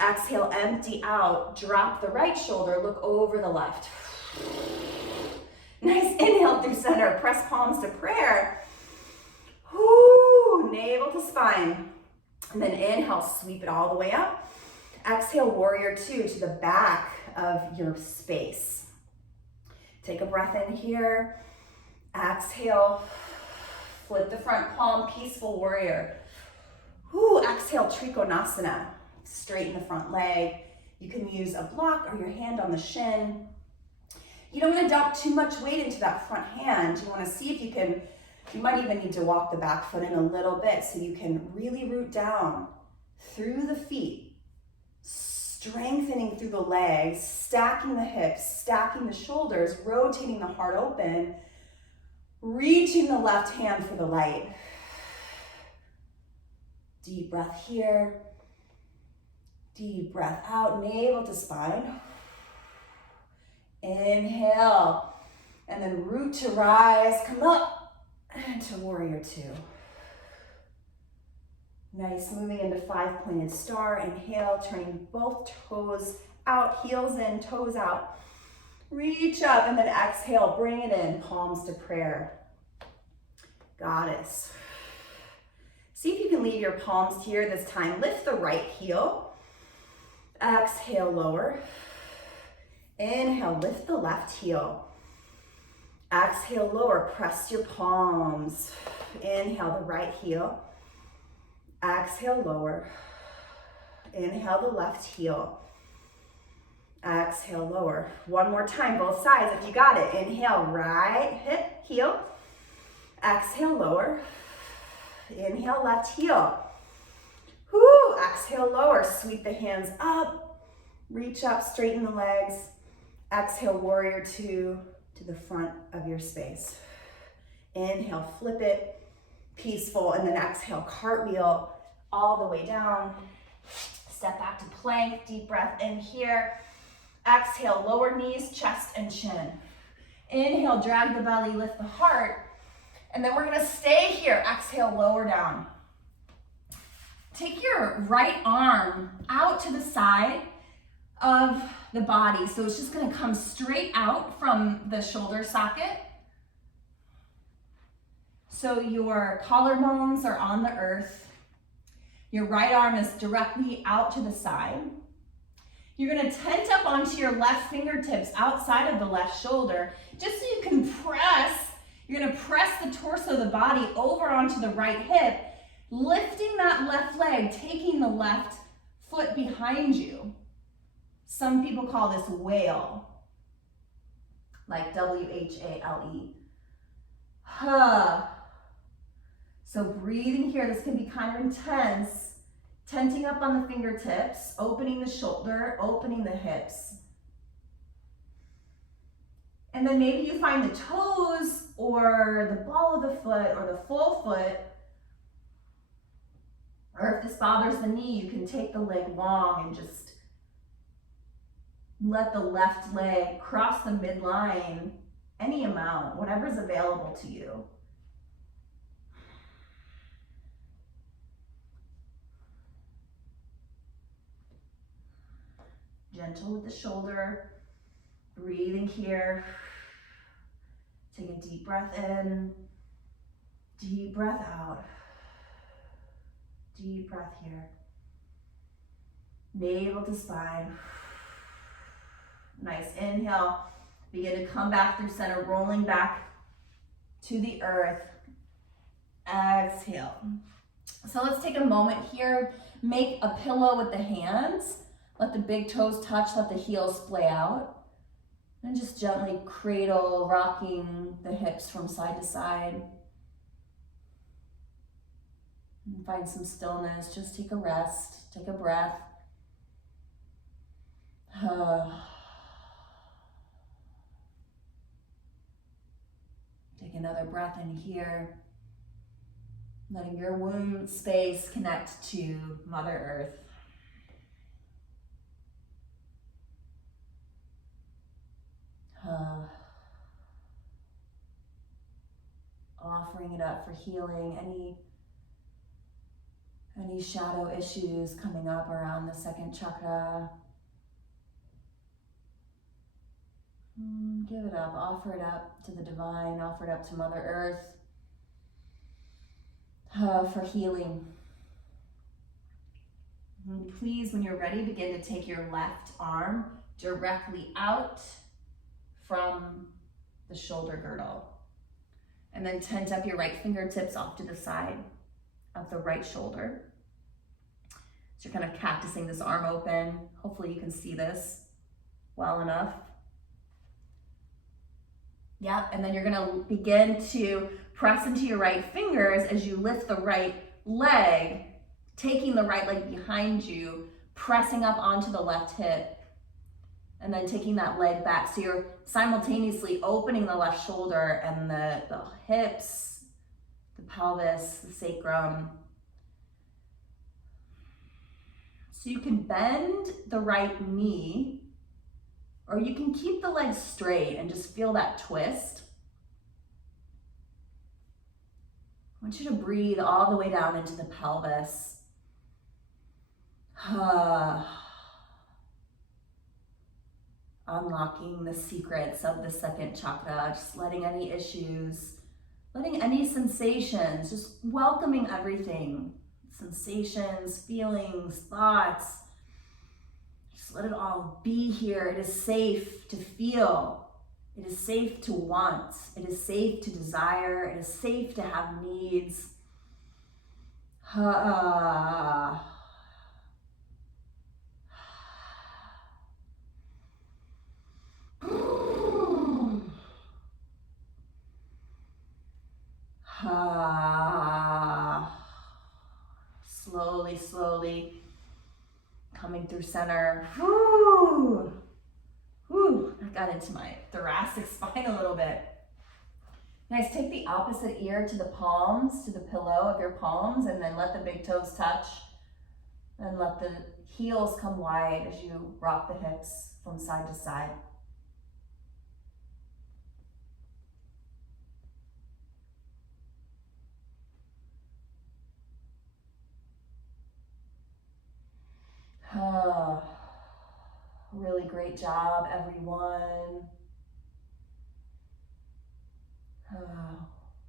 Exhale, empty out, drop the right shoulder, look over the left. Nice, inhale through center, press palms to prayer. Whoo, navel to spine. And then inhale, sweep it all the way up. Exhale, warrior 2 to the back of your space. Take a breath in here. Exhale, flip the front palm, peaceful warrior. Whoo, exhale, Trikonasana. Straighten the front leg. You can use a block or your hand on the shin. You don't want to dump too much weight into that front hand. You want to see if you can, you might even need to walk the back foot in a little bit so you can really root down through the feet, strengthening through the legs, stacking the hips, stacking the shoulders, rotating the heart open, reaching the left hand for the light. Deep breath here. Deep breath out, navel to spine. Inhale, and then root to rise, come up, and to warrior 2. Nice, moving into 5-pointed star. Inhale, turning both toes out, heels in, toes out. Reach up and then exhale, bring it in, palms to prayer. Goddess. See if you can leave your palms here this time. Lift the right heel. Exhale, lower. Inhale, lift the left heel. Exhale, lower, press your palms. Inhale, the right heel. Exhale, lower. Inhale, the left heel. Exhale, lower. One more time, both sides if you got it. Inhale, right hip, heel. Exhale, lower. Inhale, left heel. Whoo, exhale, lower. Sweep the hands up. Reach up, straighten the legs. Exhale, warrior two to the front of your space. Inhale, flip it, peaceful, and then exhale, cartwheel all the way down. Step back to plank, deep breath in here. Exhale, lower knees, chest, and chin. Inhale, drag the belly, lift the heart. And then we're gonna stay here. Exhale, lower down. Take your right arm out to the side of the body. So it's just gonna come straight out from the shoulder socket. So your collarbones are on the earth. Your right arm is directly out to the side. You're gonna tent up onto your left fingertips outside of the left shoulder, just so you can press. You're gonna press the torso of the body over onto the right hip, lifting that left leg, taking the left foot behind you. Some people call this whale, like W-H-A-L-E. So breathing here, this can be kind of intense. Tenting up on the fingertips, opening the shoulder, opening the hips. And then maybe you find the toes or the ball of the foot or the full foot. Or if this bothers the knee, you can take the leg long and just let the left leg cross the midline, any amount, whatever's available to you. Gentle with the shoulder, breathing here. Take a deep breath in, deep breath out. Deep breath here. Navel to spine. Nice inhale. Begin to come back through center, rolling back to the earth. Exhale. So let's take a moment here. Make a pillow with the hands. Let the big toes touch, let the heels splay out. And just gently cradle, rocking the hips from side to side. And find some stillness, just take a rest, take a breath. Take another breath in here. Letting your womb space connect to Mother Earth. Offering it up for healing, any shadow issues coming up around the second chakra. Give it up, offer it up to the divine, offer it up to Mother Earth for healing. And please, when you're ready, begin to take your left arm directly out from the shoulder girdle. And then tent up your right fingertips off to the side of the right shoulder. So you're kind of cactusing this arm open. Hopefully you can see this well enough. Yep, and then you're gonna begin to press into your right fingers as you lift the right leg, taking the right leg behind you, pressing up onto the left hip, and then taking that leg back. So you're simultaneously opening the left shoulder and the hips, the pelvis, the sacrum. So you can bend the right knee, or you can keep the leg straight and just feel that twist. I want you to breathe all the way down into the pelvis. unlocking the secrets of the second chakra, just letting any issues, letting any sensations, just welcoming everything, sensations, feelings, thoughts. Just let it all be here. It is safe to feel. It is safe to want. It is safe to desire. It is safe to have needs. Slowly, slowly coming through center. Whew. Whew. I got into my thoracic spine a little bit. Nice, take the opposite ear to the palms, to the pillow of your palms, and then let the big toes touch. And let the heels come wide as you rock the hips from side to side. Really great job, everyone.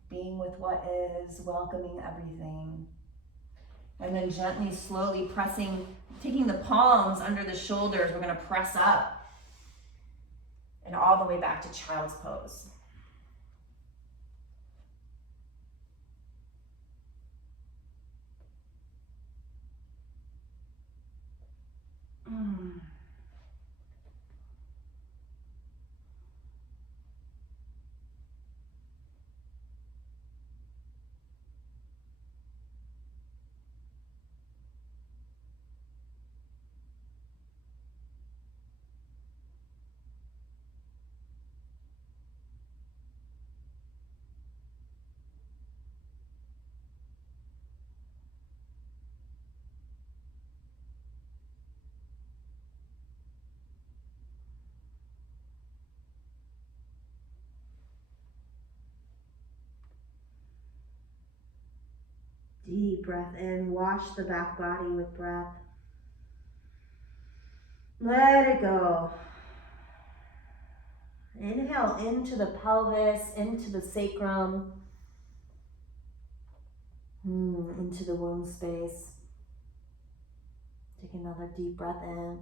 Being with what is, welcoming everything. And then gently, slowly pressing, taking the palms under the shoulders. We're going to press up and all the way back to child's pose. Deep breath in, wash the back body with breath. Let it go. Inhale into the pelvis, into the sacrum, into the womb space. Take another deep breath in.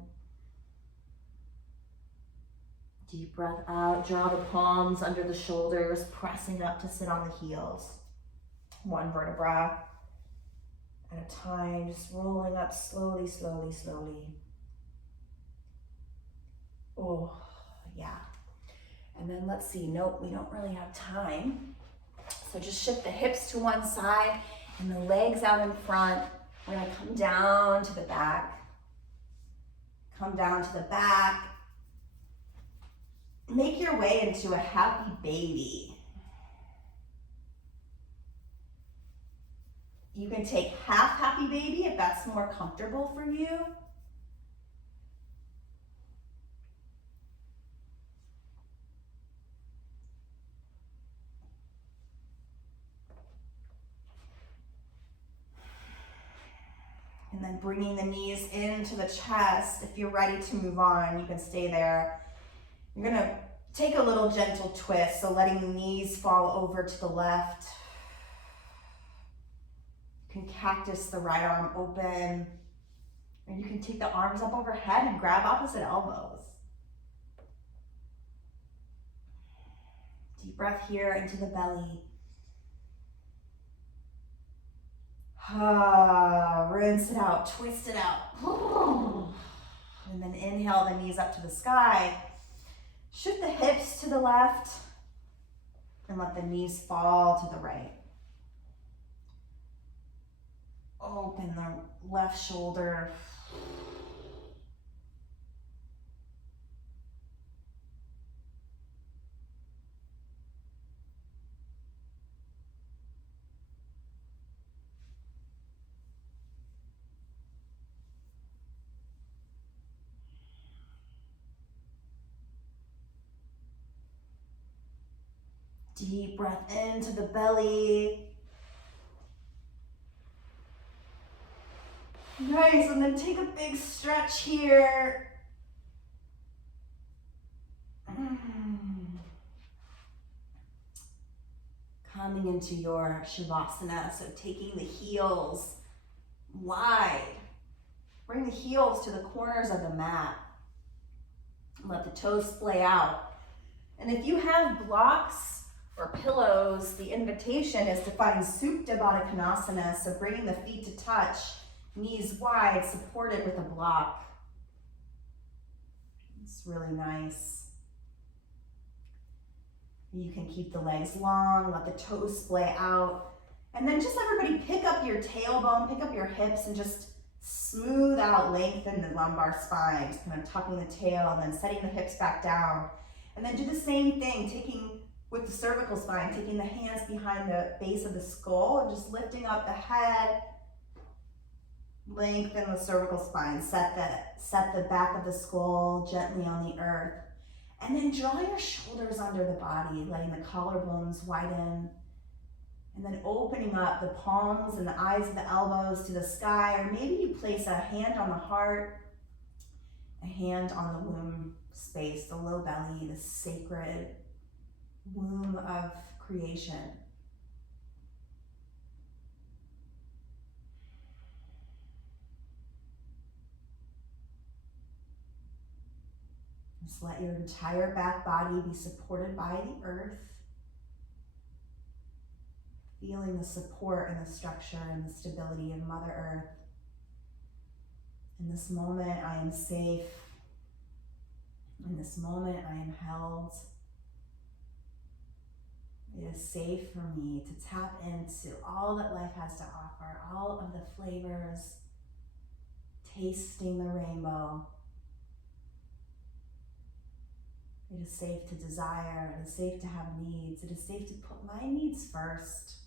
Deep breath out. Draw the palms under the shoulders, pressing up to sit on the heels. One vertebra at a time, just rolling up slowly, slowly, slowly. Oh, yeah. And then let's see, nope, we don't really have time. So just shift the hips to one side and the legs out in front. We're gonna come down to the back. Come down to the back. Make your way into a happy baby. You can take half happy baby if that's more comfortable for you. And then bringing the knees into the chest. If you're ready to move on, you can stay there. You're gonna take a little gentle twist, so letting the knees fall over to the left. You can cactus the right arm open, and you can take the arms up overhead and grab opposite elbows. Deep breath here into the belly. Rinse it out, twist it out. And then inhale the knees up to the sky. Shift the hips to the left and let the knees fall to the right. Open the left shoulder. Deep breath into the belly. Nice, and then take a big stretch here. Coming into your Shavasana, so taking the heels wide. Bring the heels to the corners of the mat. Let the toes splay out. And if you have blocks or pillows, the invitation is to find Supta Baddha Konasana, so bringing the feet to touch, knees wide, supported with a block. It's really nice. You can keep the legs long, let the toes splay out. And then just everybody pick up your tailbone, pick up your hips, and just smooth out, lengthen the lumbar spine. Just kind of tucking the tail and then setting the hips back down. And then do the same thing, taking with the cervical spine, taking the hands behind the base of the skull and just lifting up the head. Lengthen the cervical spine, set the back of the skull gently on the earth. And then draw your shoulders under the body, letting the collarbones widen. And then opening up the palms and the eyes of the elbows to the sky, or maybe you place a hand on the heart, a hand on the womb space, the low belly, the sacred womb of creation. Just let your entire back body be supported by the earth. Feeling the support and the structure and the stability of Mother Earth. In this moment, I am safe. In this moment, I am held. It is safe for me to tap into all that life has to offer, all of the flavors, tasting the rainbow. It is safe to desire. It is safe to have needs. It is safe to put my needs first.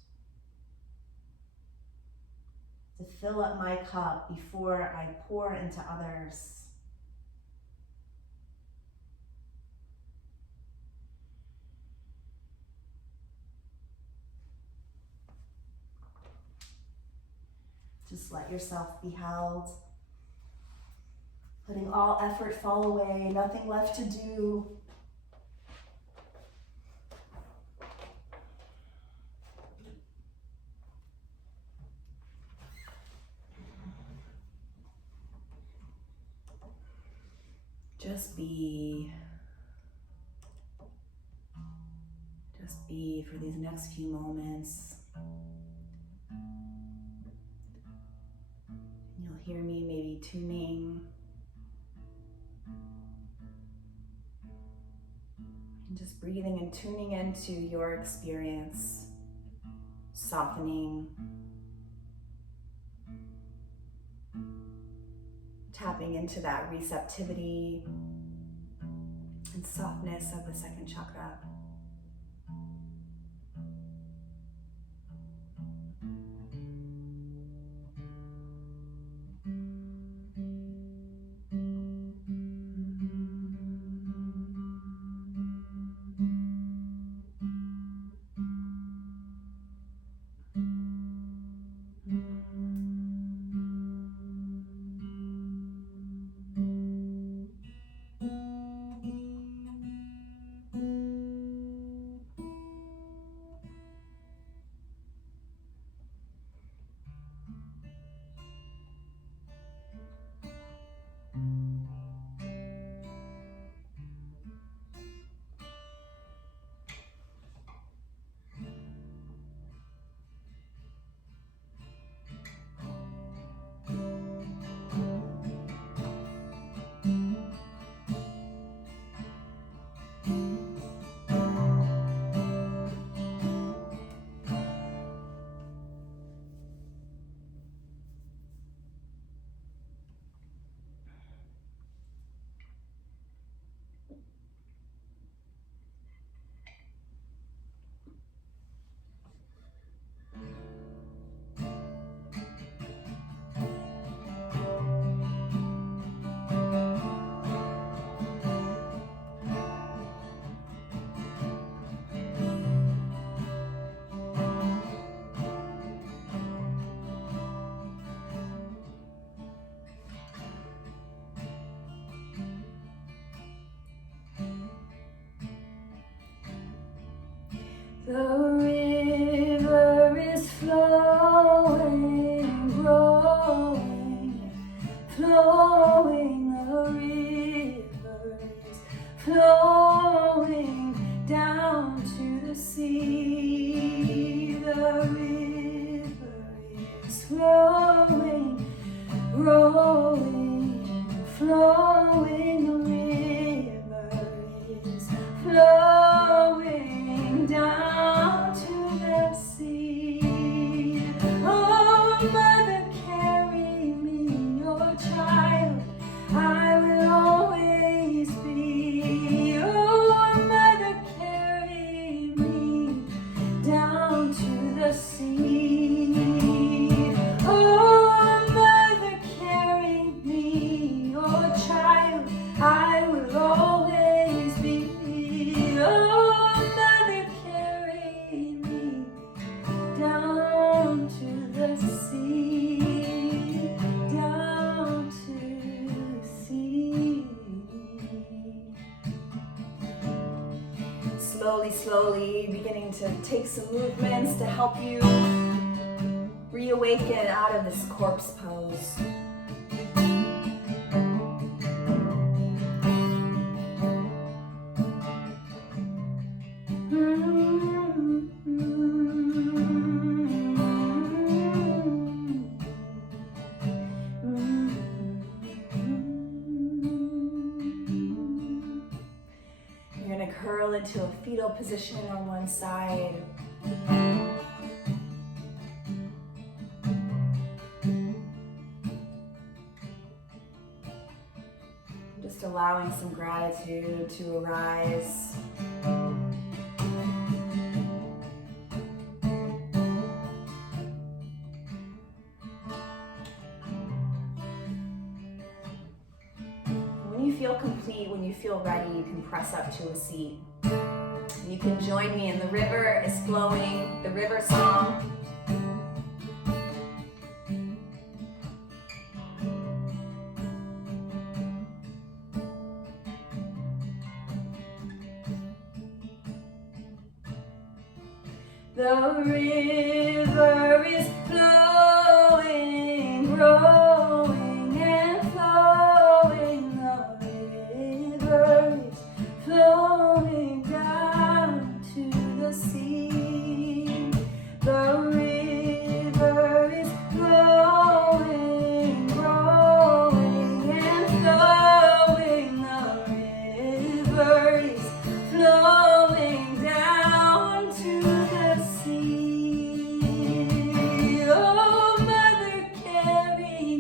To fill up my cup before I pour into others. Just let yourself be held. Letting all effort fall away, nothing left to do. Just be. Just be for these next few moments. You'll hear me maybe tuning. And just breathing and tuning into your experience, softening, tapping into that receptivity and softness of the second chakra. The river is flowing, growing, flowing. The river is flowing down to the sea. The river is flowing, growing, flowing. The river is flowing down to the sea. Oh, mother, carry me, your child, I will always be. Oh, mother, carry me down to the sea. Oh, mother, carry me, your child, I will always be. Oh, mother, carry me down to the sea, down to the sea. Slowly, slowly beginning to take some movements to help you reawaken out of this corpse pose. You're going to curl into a fetal position on one side. Just allowing some gratitude to arise. When you feel complete, when you feel ready, you can press up to a seat. And you can join me in The River is Flowing, the river song. The river is flowing, growing and flowing. The river is flowing down to the sea. The river is flowing, growing and flowing. The river is flowing down to the sea. Oh, mother, carry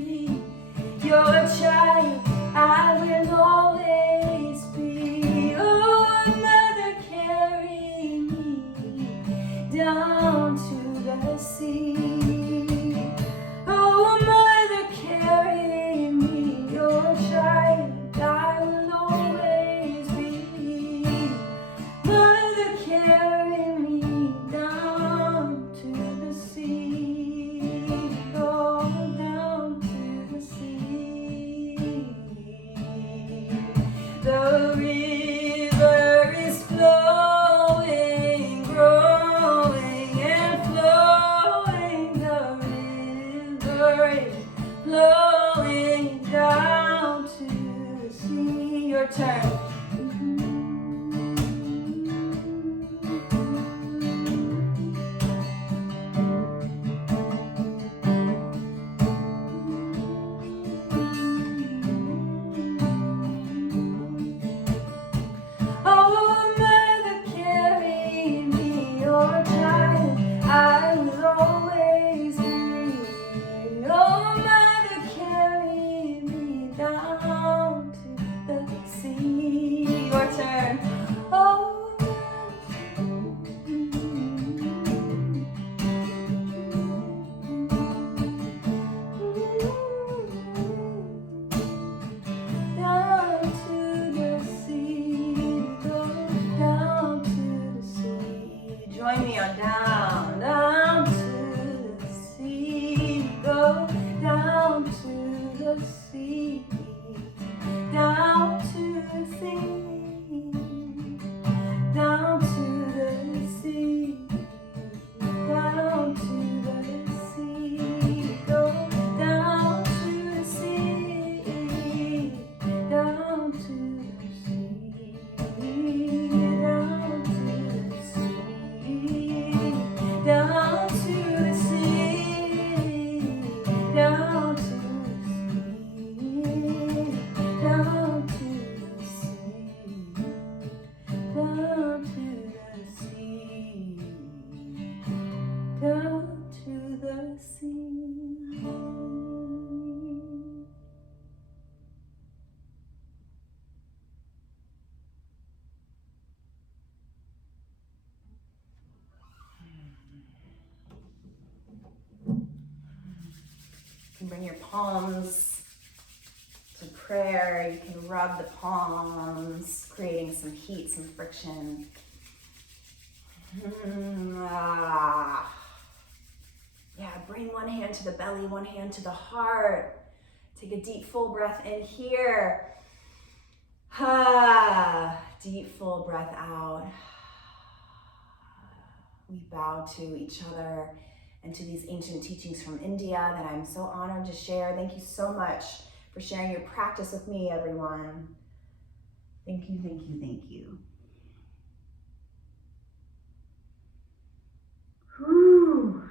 bring your palms to prayer. You can rub the palms, creating some heat, some friction. Yeah, bring one hand to the belly, one hand to the heart. Take a deep, full breath in here. Deep, full breath out. We bow to each other and to these ancient teachings from India that I'm so honored to share. Thank you so much for sharing your practice with me, everyone. Thank you, thank you, thank you. Whew.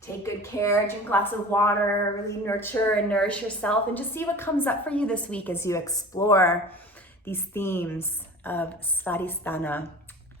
Take good care, drink lots of water, really nurture and nourish yourself, and just see what comes up for you this week as you explore these themes of Svadhisthana.